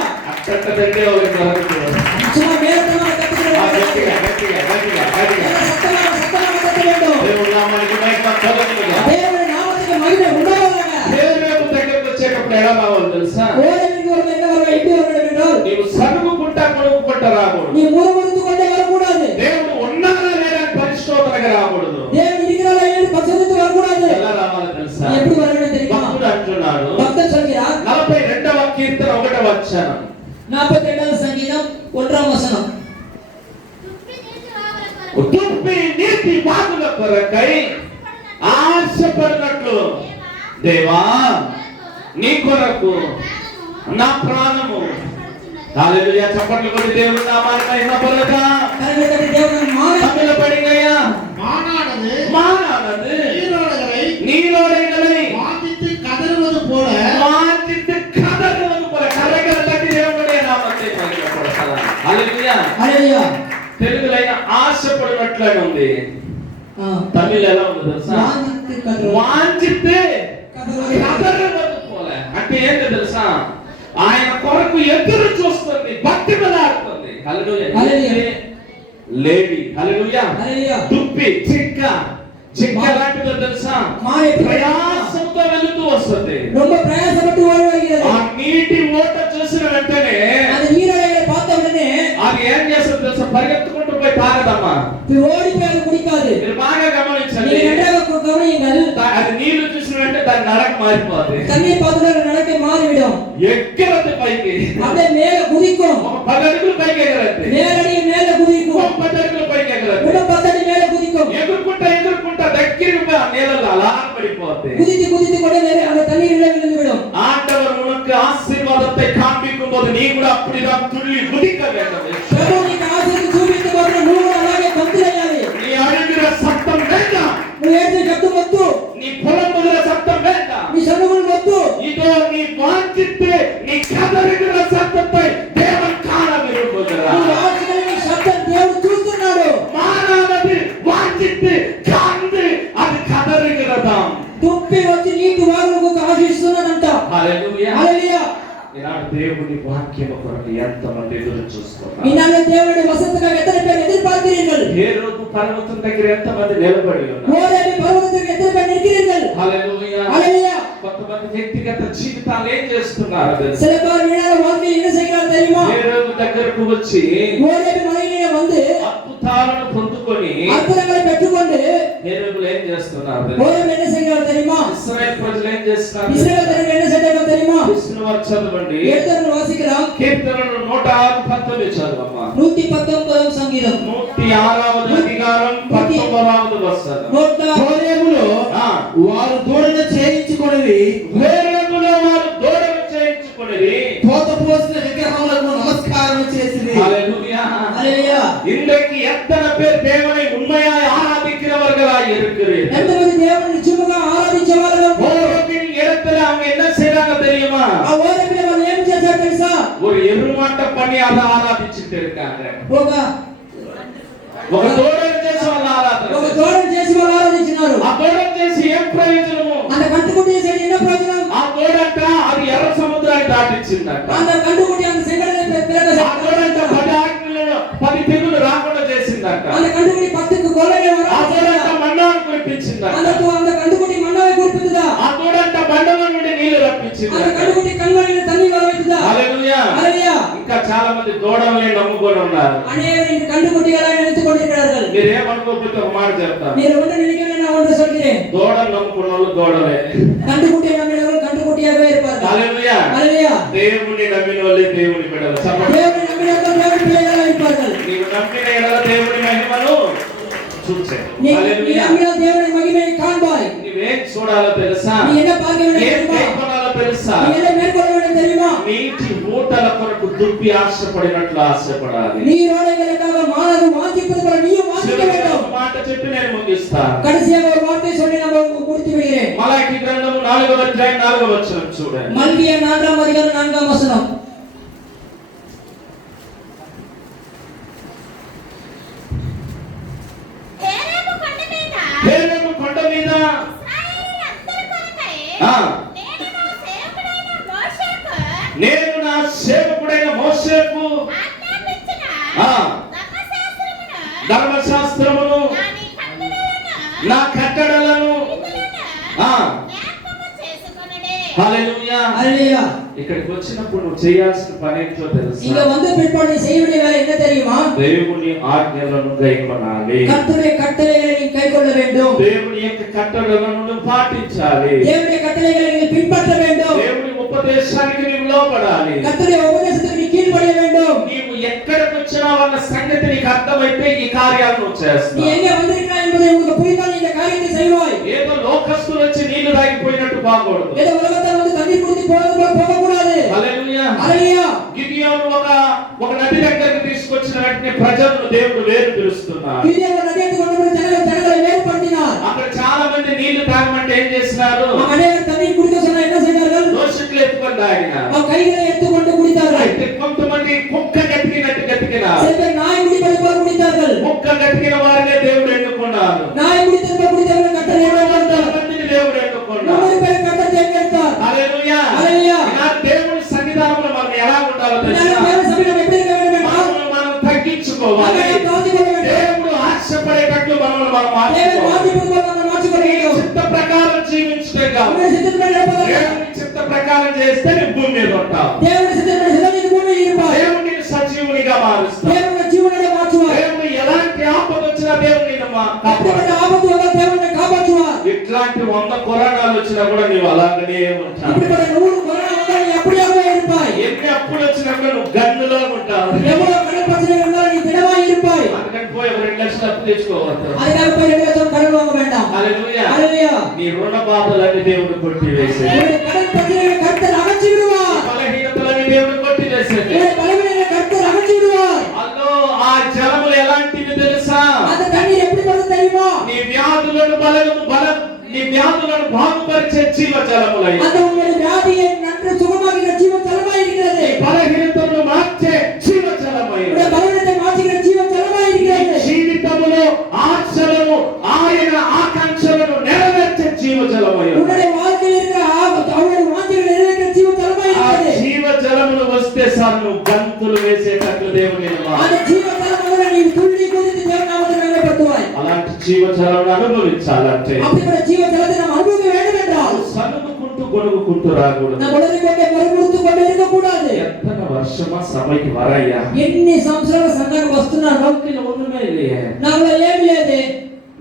అట్టంటే వాళ్ళకి దొరకదు. சும்மா மேலத்தமா கத்துக்கிறோம். గట్టిగా గట్టిగా గట్టిగా గట్టిగా சத்தமா கத்த வேண்டும். దేవుడి నామానికి మహిమ కలుగునుగా. தேவனுடைய நாமத்துக்கு மகிமை உண்டாவதாக. దేవుని వైపు దగ్గరకు వచ్చేటప్పుడు ఎలా రావాలి తెలుసా? ஓடவிற்கு ஒரு என்ன வர எப்படி வர வேண்டும் என்றால் నీవు సరుగుకుంటా కొనుక్కుంటా రాకూడదు. நீ முறுமுறுத்து கொண்டே வரக்கூடாது. దేవుడు ఉన్నారా లేదా అని పరిశోధనగా రాకూడదు. தேவன் இருக்கிறாரா என்று பரிசோதித்து வரக்கூடாது. ఎలా రావాలి తెలుసా? நீ எப்படி வர வேண்டும் தெரியுமா? భక్తుడు అంటున్నాడు, பக்தன் சொல்கிறார் 42వ కీర్తన 1వ వచనం. 42వ సంగీతం 1వ వచనం. తుప్పి నీటి వాగుల తుప్పి నీటి వాగుల కొరకు కొరకై ఆశపడినట్లు దేవా నీ కొరకు నా ప్రాణము. హల్లెలూయా. చప్పట్లు కొట్టి దేవుని నామాన్ని మహిమపరచగా. கரங்களை தட்டி தேவனின் மானம் తమిళ పడిగయ్యా. மானானது மானானது நீரோடைகளை நீரோடைகளை வாதித்து கதறுவது போல வாஞ்சித்து கதறுவது போல கரைகள் தட்டி దేవుని నామத்தை మహిమపరచాలి. హల్లెలూయా. ஹalleluya. తెలుగులో అయినా ఆశపడినట్లనే ఉంది. ஆ. తమిళ ఎలా ఉంది తెలుసా? வாஞ்சித்து கதறுவது. వాంచితే கதறுவது కదరవదు పోల. ఏంటో తెలుసా, ఆయన కొరకు ఎదురు చూస్తుంది, బతిమలాడుతుంది. హల్లెలూయా. హల్లెలూయా. లేడి, హల్లెలూయా. హల్లెలూయా. దుప్పి, జింక లాంటిదో తెలుసా, ప్రయాసంతో వెళుతూ వస్తుంది. ரொம்ப பிரயாசப்பட்டு ஓடி வருகிறது. ఆ నీటి ఓట చూసిన వెంటనే அந்த நீரோடையை பார்த்த உடனே అది ఏం చేస్తుంది తెలుసా, పరిగెత్తుకుంటూ పోయి తాగదమ్మా. ஓடி போய் அது குடிக்காது. మీరు బాగా గమనించండి. நீங்க நன்றாக கவனியுங்கள். అది నీళ్లు చూసిన వెంటనే దాని నడక మారిపోతుంది. தண்ணீர் பார்த்த நடக்க மாறிவிடும். ఎక్కరది పైకి, அப்படியே மேல குதிக்கும். ఒక 10 అడుగులు పైకి ఎగరది. நேரடி மேல குதிக்கும். 10 అడుగులు పైకి ఎగరది. இன்னும் 10 அடி மேல குதிக்கும். ఎగురుకుంటా దగ్గరికి నీళ్ళలో అలా పడిపోతుంది. குதித்து குதித்து கொண்டே அந்த தண்ணீரில் விழுந்து விடும். ஆண்டவர் உனக்கு ஆசீர்வாதத்தை காண்பிக்கும் போது நீ கூட அப்படிதான் துள்ளி குதிக்க வேண்டும். பிரபு நீங்க ஆசீர்வாதத்தை చూపించే போது నువ్వు అలాగే గంతులేయాలి. நீ அழுகிற சத்தம் வேண்டாம். నువ్వు ఏడ్చే శబ్దం వద్దు. நீ புலம்புகிற சத்தம் வேண்டாம். నీ సనుగులు వద్దు. இதோ நீ வாஞ்சித்து நீ கதறுகிற சத்தத்தை தேவன் காண விரும்புகிறார். నువ్వు ఆశించిన నీ శబ్దం దేవుడు చూస్తున్నాడు. மாறானது வாஞ்சித்து காந்து அது கதறுகிறதாம். తుప్పి వచ్చి నీకు వాగులకు ఆశిస్తున్నదంట. హల్లెలూయా. హల్లెలూయా. ఈనాడు దేవుని వాక్యము కొరకు ఎంతమంది ఎదురు చూస్తున్నారు. ఈనాడు దేవుడి వసంతగా ఎత్తర పేరు ఎదుర్పార్க்கிறீர்கள். హేరోదు పర్వతం దగ్గర ఎంతమంది నిలబడి ఉన్నారు. హోరేబు పర్వతం ఎత్తర పేరు నిற்கிறீர்கள். హల్లెలూయా. హల్లెలూయా. కొంతమంది వ్యక్తిగత జీవితాలు ఏం చేస్తున్నారు తెలుసా? சில பேர் வீணான வாழ்க்கையில் என்ன செய்கிறார் தெரியுமா? హేరోదు దగ్గరకు వచ్చి హోరేబు మலையிலே வந்து అద్భుతాలను పొందుకొని అద్భుతங்களை పెట్టుకొని హేరోదులు ఏం చేస్తున్నారు తెలుసా? హోరేబు என்ன செய்கிறார் தெரியுமா? ఇశ్రాయేలు ప్రజలు ఏం చేస్తున్నారు? ఇశ్రాయేలు ప్రజలు என்ன செய்கிறாరు தெரியுமா? విష్ణువారు చదవండి. కీర్తనలు వాసికరాం. కీర్తనలు 106 చదవమ్మా. 119వ సంగీతం 106వ అధికారం 19వ వచనం. హోరేబులో వారు దూడన చేయించుకొనిది, హోరేబులో వారు దూడను చేయించుకొనిది, పోత పోసిన విగ్రహములకు నమస్కారం చేసిరి. హల్లెలూయా. హల్లెలూయా. இன்றைக்கு எத்தனை பேர் தேவனை உண்மையாய் ஆராதிக்கிறவர்களாய் இருக்கிறீர்கள்? ఎంతమంది దేవుని నిజముగా ఆరాధించేవారు? ஹோரேபின் இடத்துல அவங்க என்ன செய்றாங்க தெரியுமா? ఆ హోరేబులో వాళ్ళు ఏం చేశారు తెలుసా? ஒரு ఎరుమాట பண்ணி அதை ஆராதிச்சிட்டு இருக்காங்க. ఒక దూడను చేసి వాళ్ళు ఆరాధన. ఒక దూడను చేసి వాళ్ళు ఆరాధించినారు. ఆ దూడను చేసి ఏం ప్రయోజనము? அந்த கண்டுக்குட்டி చేసి என்ன ప్రయోజనం? ఆ దూడంట అది ఎర్ర సముద్రాన్ని దాటించిందంట. அந்த கண்டுக்குட்டி அந்த செங்கடலை பிளக்க ఆ దూడంట 10 ఆజ్ఞలను 10 తెగులు రాకుండా చేసిందంట. அந்த கண்டுக்குட்டி 10க்கு கொல்லவே வர. ఆ దూడంట మన్నాను కురిపించిందంట. அந்த கண்டுக்குட்டி மண்ணாவை குடிப்பித்ததா. ఆ దూడంట బండల నుండి నీళ్లు రప్పించిందంట. அந்த కண்டுకుட்டி కల్వరిలో తண்ணీర్ వరవెత్తదా. హల్లెలూయా. హల్లెలూయా. ఇంకా చాలా మంది దూడల్ని నమ్ముకొని ఉన్నారు. అనేకరు இந்த கண்டுக்குட்டிகளை நினைத்துக் கொண்டிருக்கிறார்கள். మీరు ఏమనుకోకపోతే ఒక మాట చెప్తాను. మీరు ஒன்று நினைக்கிறேன், நான் ஒன்று சொல்கிறேன். దూడలు నమ్ముకున్న వాళ్ళు దూడలే. கண்டுக்குட்டியை நம்பினவர்கள் கண்டுக்குட்டியாகவே இருப்பார்கள். హల్లెలూయా. హల్లెలూయా. దేవుని నమ్మిన వాళ్ళే దేవుని బిడ్డలు. దేవుని నమ్మినవர்கள் దేవుని పిల్లలుగా இருப்பார்கள். నీవు నమ్మిన ఎడల దేవుని మహిమను చూచెను. நீ హల్లెలూయా. நம்பின தேவனை மகிமையை காண்பாய். నీవేం చూడాలో తెలుసా? நீ என்ன பார்க்க வேண்டும் ఏం தெரியுமா? మేల్కొనాలో తెలుసా? நீ என்ன மேற்கொள்ள வேண்டும் தெரியுமா? నీటి ఊటల కొరకు దుప్పి ఆశపడినట్లు ఆశపడాలి. நீரோடைகளுக்காக மானது வாஞ்சிப்பது போல நீயும் வாஞ்சிக்க வேண்டும். ఒక మాట చెప్పి నేను ముగిస్తాను. கடைசியாக ஒரு வார்த்தை சொல்லி நான் முடித்து விடுகிறேன். మలాకి గ్రంథము 4వ అధ్యాయం 4వ వచనం చూడండి. மல்கியா 4ஆம் அதிகாரம் 4ஆம் வசனம். హేరేబు కొండ మీద నేను నా సేవకుడైన మోషేకు ధర్మశాస్త్రమును నా కట్టడలను హల్లెలూయా. ஹல்லேலூயா. ఇక్కడికి వచ్చినప్పుడు నువ్వు చేయాల్సిన పని ఏంటో இங்க తెలుసా? வந்து பிற்பாடு நீ செய்ய வேண்டிய வேலை என்ன தெரியுமா? దేవుని ఆజ్ఞలను గైకొనాలి. கர்த்தருடைய கட்டளைகளை நீ கைக்கொள்ள வேண்டும். దేవుని యొక్క కట్టడలను నువ్వు పాటించాలి. தேவனுடைய கட்டளைகளை நீ பின்பற்ற வேண்டும். దేవుని ఉపదేశానికి నీవు లోబడాలి. கர்த்தருடைய உபதேசத்துக்கு நீ கீழ்ப்படிய வேண்டும். నీవు ఎక్కడికి వచ్చినావు అన్న సంగతి నీకు అర్థమైతే ఈ కార్యాలు నువ్వు நீ చేస్తావు. எங்கே வந்திருக்கிறாய் என்பதை உங்களுக்கு புரிந்தால் இந்த காரியத்தை செய்வாய். ఏదో లోకస్తులు వచ్చి నీళ్లు తాగిపోయినట్టు బాగోడదు. ஏதோ உலகத்தில் வந்து தண்ணீர் குடித்து போவது போல போகக்கூடாது. హల్లెలూయా. హల్లెలూయా. గిదియోను ఒక నది దగ్గరికి తీసుకొచ్చిన వెంటనే ప్రజలను దేవుడు వేరు పిలుస్తున్నారు. గిదియోను నదికి కొన్నప్పుడు జనங்களை వేరుపడినాர். అక్కడ చాలా మంది నీళ్లు తాగమంటే ఏం చేస్తున్నారు? అనేకరు తண்ணీర్ కుడిక சொன்னா என்ன செய்தார்கள்? దోషులు ఎత్తుకొని తాగినారు. கைகளை எடுத்துக்கொண்டு குடித்தார்கள். అయితే కొంతమంది కుక్క గతికినట్టు గతికినారు. சில பேர் நாய் குடிப்பது போல குடித்தார்கள். కుక్క గతికిన వారినే దేవుడు ఎన్నుకున్నారు. நாய் குடித்தது குடித்தவர்கள் கட்டளை మందిని దేవుడు ఎన్నుకున్నారు. பேர் கட்டளை தேர்ந்தெடுத்தார். హల్లెలూయా. హల్లెలూయా. మనం தேவன் మార్చుకోవాలి. வாஞ்சிப்பது போல நம்ம மாற்றிக்கொள்ள నీ வேண்டும். చిత్త ప్రకారం జీవించడం కాదు. உம்முடைய சித்தத்தின்படி நடப்பதாக దేవుని చిత్త ప్రకారం చేస్తే నీ భూమి మీద ఉంటావు. தேவனுடைய சித்தத்தின்படி செய்தால் நீ பூமியில் இருப்பாய். దేవుడు నిన్ను సజీవునిగా మారుస్తాడు. தேவனுடைய ஜீவனை மாற்றுவார். దేవుడు ఎలాంటి ఆపద వచ్చినా దేవుడు నిన్ను அப்படிப்பட்ட ஆபத்து வந்தால் தேவனை காப்பாற்றுவார். ఇట్లాంటి 100 కొరడాలు వచ్చినా కూడా నీవు అలాగనే ఉంటావు. இப்படிப்பட்ட 100 கொரோனா வந்தால் நீ அப்படியாகவே இருப்பாய். ఎన్ని అప్పులు వచ్చినా కూడా నువ్వు గన్నులో ఉంటావు. எவ்வளவு கடன் பிரச்சனை இருந்தாலும் நீ திடமாய் இருப்பாய். అందుకని పోయి 2 లక్షలు అప్పు తెచ్చుకోవద్దు. அதுக்காக போய் 2 லட்சம் கடன் வாங்க வேண்டாம். హల్లెలూయా. హల్లెలూయా. నీ రుణ బాధలన్నీ దేవుడు కొట్టివేసేది. உன்னுடைய கடன் பிரச்சனைகளை கர்த்தர் அகற்றி விடுவார். బలహీనతలన్నీ దేవుడు కొట్టివేసేది. உன்னுடைய பலவீனங்களை కర్తర్ అగచి విడువార్. అల్లో ఆ జలములు ఎలాంటివి తెలుసా? அந்த தண்ணீர் எப்படி పడుతుంది தெரியுமா? నీ వ్యాధులను నీ వ్యాధులను బాగుపరిచే జీవ జలములై. அது உங்களுடைய வியாதியை நன்கு சுகமாக்குகிற ஜீவ ஜலமாய் இருக்கிறது. బలహీనతలను మార్చే జీవ జలమై. உங்களுடைய பலவீனத்தை மாற்றுகிற ஜீவ ஜலமாய் இருக்கிறது. జీవితములో ఆశలను ఆయన ఆకాంక్షలను నెరవేర్చే జీవ జలమై. உங்களுடைய வாழ்க்கையில் இருக்கிற அவருடைய வாஞ்சைகளை நிறைவேற்ற ஜீவ ஜலமாய் ఆ இருக்கிறது. జీవ జలములు వస్తే సార్ నువ్వు గంతులు వేసేటట్లు దేవుని அந்த ஜீவ ஜலமுள்ள நீ துள்ளி குதித்து தேவ நாமத்தை மகிமைப்படுத்துவாய். అలాంటి జీవ జలమును అనుభవించాలంటే அப்படிப்பட்ட ஜீவ ஜலத்தை நாம் அனுபவிக்க வேண்டும் என்றால் సనుగుకుంటూ గొనుగుకుంటూ రాకూడదు. நாம் உலகில் கொண்டே மறுபுறுத்து கொண்டு இருக்கக்கூடாது. ఎత్తన వర్షమా సభకి వరయ్యా ఎన్ని సంవత్సరాల సంఘానికి వస్తున్నారు నౌకీలో ఒన్నుమే இல்லையே. నాకు ఏమీ లేదు.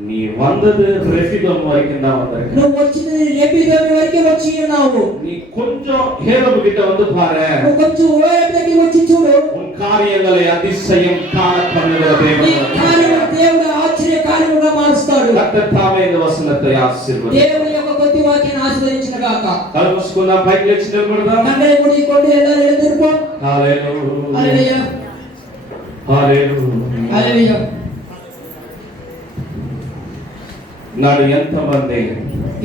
నీ వందது రెఫిదోం వరకు దా வந்திருக்க. నువ్వు వచ్చింది ఎపిదోమి వరకు వచ్చి ఉన్నావు. நீ கொஞ்சம் ஹேரோபு கிட்ட வந்து பாரு. నువ్వు కొంచెం ఓయబికి వచ్చి చూడు. உன் காரியங்களை அதிசயம் காண பண்ணுகிற தேவன். నీ కార్యము దేవుడు ఆశ్చర్య కార్యముగా మారుస్తాడు. కర్తర్ తామే ఈ వసనத்தை ఆశీర్వదించు. దేవుని యొక్క కొద్ది వాక్యాన్ని ఆశీర్వదించిన గాక. కళ్ళు మూసుకుందాం, పైకి లేచి నిలబడదాం. కన్నులు మూడికొండు எல்லாரும் எழுந்திருப்போம். హల్లెలూయా. హల్లెలూయా. హల్లెలూయా. హల్లెలూయా. నాడు ఎంతమంది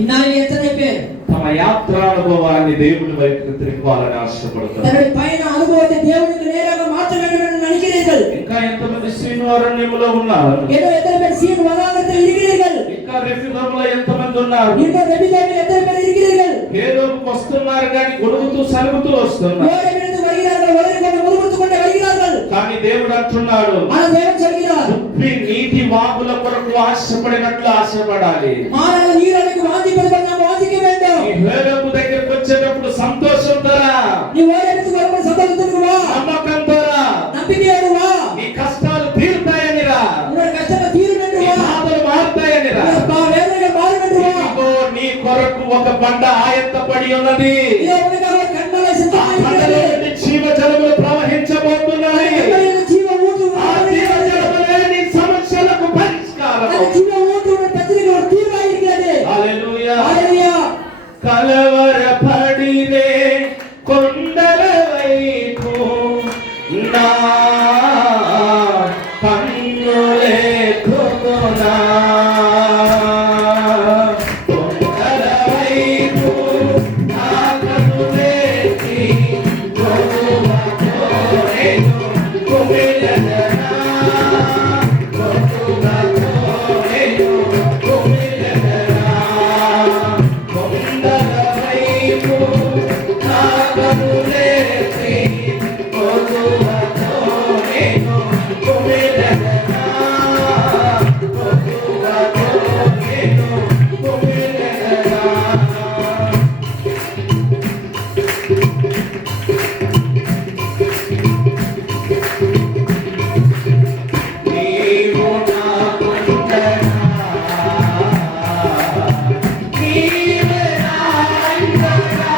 ఇన్నాళ్ళు ఎత్తనే పేరు తమ యాత్రానుభవాన్ని దేవుడి వైపు తిరగాలని ఆశపడతారు. తనడి పైన అనుభవத்தை దేవునికి నేరుగా మార్చ வேண்டும் என்று நினைக்கிறீர்கள். ఇంకా ఎంతమంది శ్రీనివారణ్యములో ఉన్నారు? ஏதோ எத்தனை பேர் சீன் வனாந்தரத்தில் இருக்கிறீர்கள். ఇంకా రెఫిదోములో ఎంతమంది ఉన్నారు? இன்னும் ரெபிதோமில் எத்தனை பேர் இருக்கிறீர்கள். హేరోబుకు వస్తున్నారు కానీ గొడుగుతూ సరుగుతూ వస్తున్నారు. ஓரமிருந்து வருகிறார்கள், ஒளிர்கொண்டு முறுமுறுத்துக் கொண்டு வருகிறார்கள். కానీ దేవుడు అంటున్నాడు, ஆனால் தேவன் சொல்கிறார், ఉప్పి నీటి వాగుల కొరకు ఆశపడినట్లు ఆశపడాలి. மாறாக நீரலைக்கு வாஞ்சிப்பது போல நாம் வாஞ்சிக்க வேண்டும். ఈ హేరోబు దగ్గరికి వచ్చేటప్పుడు సంతోషంతో రా, நீ ஓரமிருந்து வரும்போது சந்தோஷத்துக்கு வா, నమ్మకంతో రా, நம்பிக்கையோடு வா. నీ కష్టాలు తీరుతాయని రా, உன்னுடைய கஷ்டங்கள் தீரும் என்று నీ வா, బాధలు మారుతాయని రా. உன்னுடைய வேதனைகள் மாறும் என்று வா. ఇదిగో నీ కొరకు ఒక బండ ఆయత్తపడి ఉన్నది. இதோ உனக்காக ஒரு கண்மலை ఆ బండలో சித்தமாயிருக்கிறது. నుండి జీవ జలములు ప్రవహించబోతున్నాయి. கண்மலையில் జీవ ఊటు ఆ జీవ జలములే నీ సమస్యలకు పరిష్కారము. அந்த జీవ ఊటు உன் பிரச்சனைக்கு ஒரு தீர்வாயிருக்கிறது. హల్లెలూయా. హల్లెలూయా. కలవరపడినే కొండల వైపు నా కన్నులెత్తుతున్నా. కొండల వైపు నా కన్నులెత్తి ప్రభువుతో నేను కుమిలెదనా. ప్రభువుతో నేను కుమిలెదనా. కొండల వైపు నా కన్నులెత్తి ప్రభువుతో నేను కుమిలెదనా. ప్రభువుతో నేను కుమిలెదనా. నీవు నాకుండగా, నీవే నా అండగా.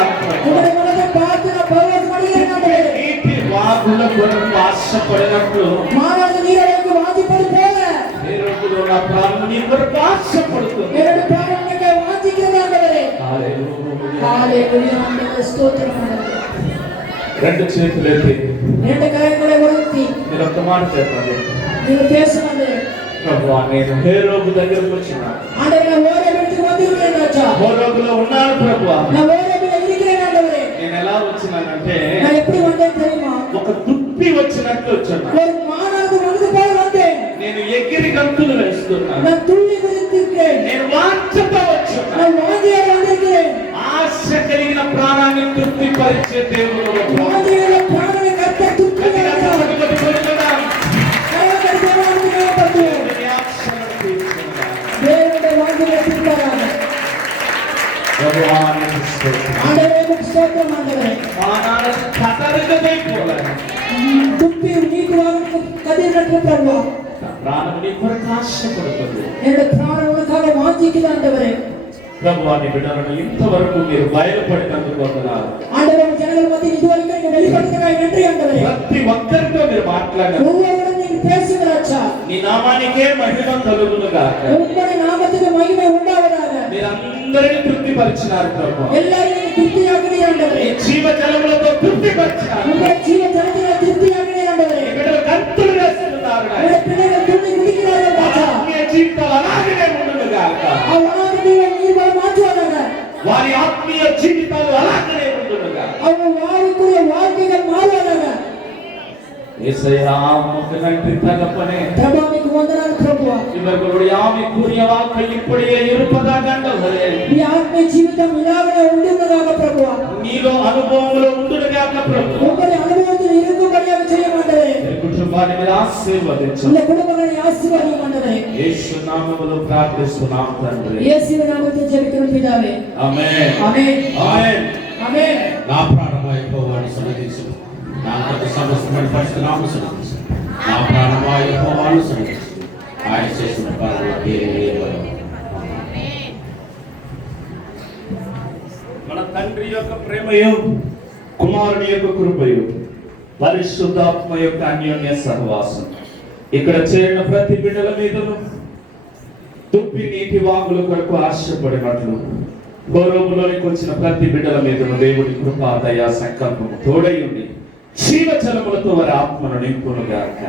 உங்களுடைய மனதை பார்த்து நான் பரவசமடைகிறேன் ஆண்டவரே. నీటి వాగుల కొరకు ఆశపడినట్లు மாறாத நீரடைக்கு வாஞ்சிப்பது போல హేరోదులో నా ప్రాణం నీ కొరకు ఆశపడుతుంది. என்னுடைய பிராணம் உமக்கு வாஞ்சிக்கிறது ஆண்டவரே. హల్లెలూయా. ஹalleluya ஆண்டவரே, ஸ்தோத்திரம் ஆண்டவரே. రెండు చేతులు ఎత్తి ரெண்டு கரங்களை உயர்த்தி మీరు ఒక్క మాట చెప్పండి. நீங்க பேசுங்க. ప్రభువా, నేను హేరోదు దగ్గరకు వచ్చిన ஆண்டவரே, நான் ஓரேபிற்கு வந்திருக்கிறேன் ராஜா. హోరోబులో ఉన్నాను ప్రభువా. நான் ஓரேபில் இருக்கிறேன் ஆண்டவரே. నేను ఎలా వచ్చినానంటే நான் எப்படி வந்தேன் தெரியுமா? ఒక దుప్పి వచ్చినట్లు వచ్చాను. ஒரு மானாக வந்து போல வந்தேன். నేను ఎగిరి గంతులు వేస్తున్నాను. நான் துள்ளி குதித்திருக்கிறேன். నేను వాంఛతో వచ్చాను. நான் வாஞ்சியாக வந்திருக்கிறேன். ఆశ కలిగిన ప్రాణాన్ని తృప్తిపరిచే దేవుడు. வாஞ்சியாக பிராணனை கர்த்தர் గట్టిగా துப்புகிறார். చప్పట్లు కొట్టుకుందాం. கரங்களை தேவனுக்கு மேம்படுத்துவோம். దేవుని ఆశను తీర్చుకుందాం. தேவனுடைய வாஞ்சிகளை தீர்ப்பாராக. ప్రభువా, నీకు స్తోత్రం. ஆண்டவரே, உமக்கு ஸ்தோத்திரம் ஆண்டவரே. ఆనాడు కదలికదైపోలేదు. துப்பி நீக்குவாங்க கதிர் நட்டு பிரபுவா. నా ప్రాణం నీ కొరకు ఆశపడుతుంది. என்னுடைய பிராணம் உனக்காக வாஞ்சிக்குது ஆண்டவரே. ప్రభువా, నీ బిడ్డలను ఇంతవరకు మీరు బయలుపడినందుకు వందనాలు. ஆண்டவரே, ஜனங்கள் மத்தியில் இதுவரைக்கும் நீங்க வெளிப்படுத்துகிறாய் நன்றி ஆண்டவரே. ప్రతి ఒక్కరితో మీరు మాట్లాడారు. ஒவ்வொருவரும் நீங்க பேசுங்க ராஜா. నీ నామానికే మహిమ కలుగును గాక. உங்களுடைய நாமத்துக்கு மகிமை உண்டாவதாக. మీరందరినీ తృప్తిపరిచినారు ప్రభువా. எல்லாரையும் நீங்க திருப்தியாக்குறீங்க ஆண்டவரே. ఈ జీవజలములతో తృప్తిపరిచినారు. உங்களுடைய ஜீவ ஜனத்தில திருப்தியாக்குறீங்க ஆண்டவரே. ఈ బిడ్డలు గంతులు వేస్తున్నారు నాయనా. உங்களுடைய பிள்ளைகள் துள்ளி குதிக்கிறார்கள் ராஜா. ఆత్మీయ జీవితాలు అలాగనే ఉండును గాక. அவனாக நீர் மாற்றுவாங்க. వారి ఆత్మీయ జీవితాలు అలాగనే ఉండును గాక. அவங்க வாழ்க்கைய வாழ்க்கைகள் மாறுவாங்க. యేసయ్యా, உமக்கு நன்றி தகப்பனே. பிரபாவிக்கு வந்தனால பிரபுவா. இவர்களுடைய ஆவிக்குரிய வாழ்க்கை இப்படியே இருப்பதாக ஆண்டவரே. ఈ ఆత్మీయ జీవితం ఇలాగనే ఉండునగాక ప్రభువా. నీలో అనుభవంలో ఉండునుగాక ప్రభువా. உங்களுடைய அனுபவத்தில் இருக்கும்படியாக செய்ய மாட்டேன். ఈ కుటుంబాన్ని మీరు ఆశీర్వదించండి. இந்த குடும்பங்களை ஆசீர்வதிக்க மாட்டேன். యేసు నామములో ప్రార్థిస్తున్నాం తండ్రి. இயேசுவின் நாமத்தில் ஜெபிக்கிறோம் பிதாவே. ఆమేన్. ஆமென். ఆమేన్. ஆமென். నా ప్రాణమా యెహోవాను సన్నిధించు. నా అంతట సమస్తమైన పరిశుద్ధ నామమును సన్నిధించు. నా ప్రాణమా యెహోవాను సన్నిధించు. ఆయన చేసిన పనులు దేవుడు. మన తండ్రి యొక్క ప్రేమయు, కుమారుని యొక్క కృపయు, పరిశుద్ధాత్మ యొక్క అన్యోన్య సహవాసం ఇక్కడ చేరిన ప్రతి బిడ్డల మీదను దుప్పి నీటి వాగుల కొరకు ఆశపడినట్లు హోరోబులోనికి వచ్చిన ప్రతి బిడ్డల మీదను దేవుడి కృపా దయా సంకల్పము తోడై ఉండి జీవజలములతో వారి ఆత్మను నింపునుగాక.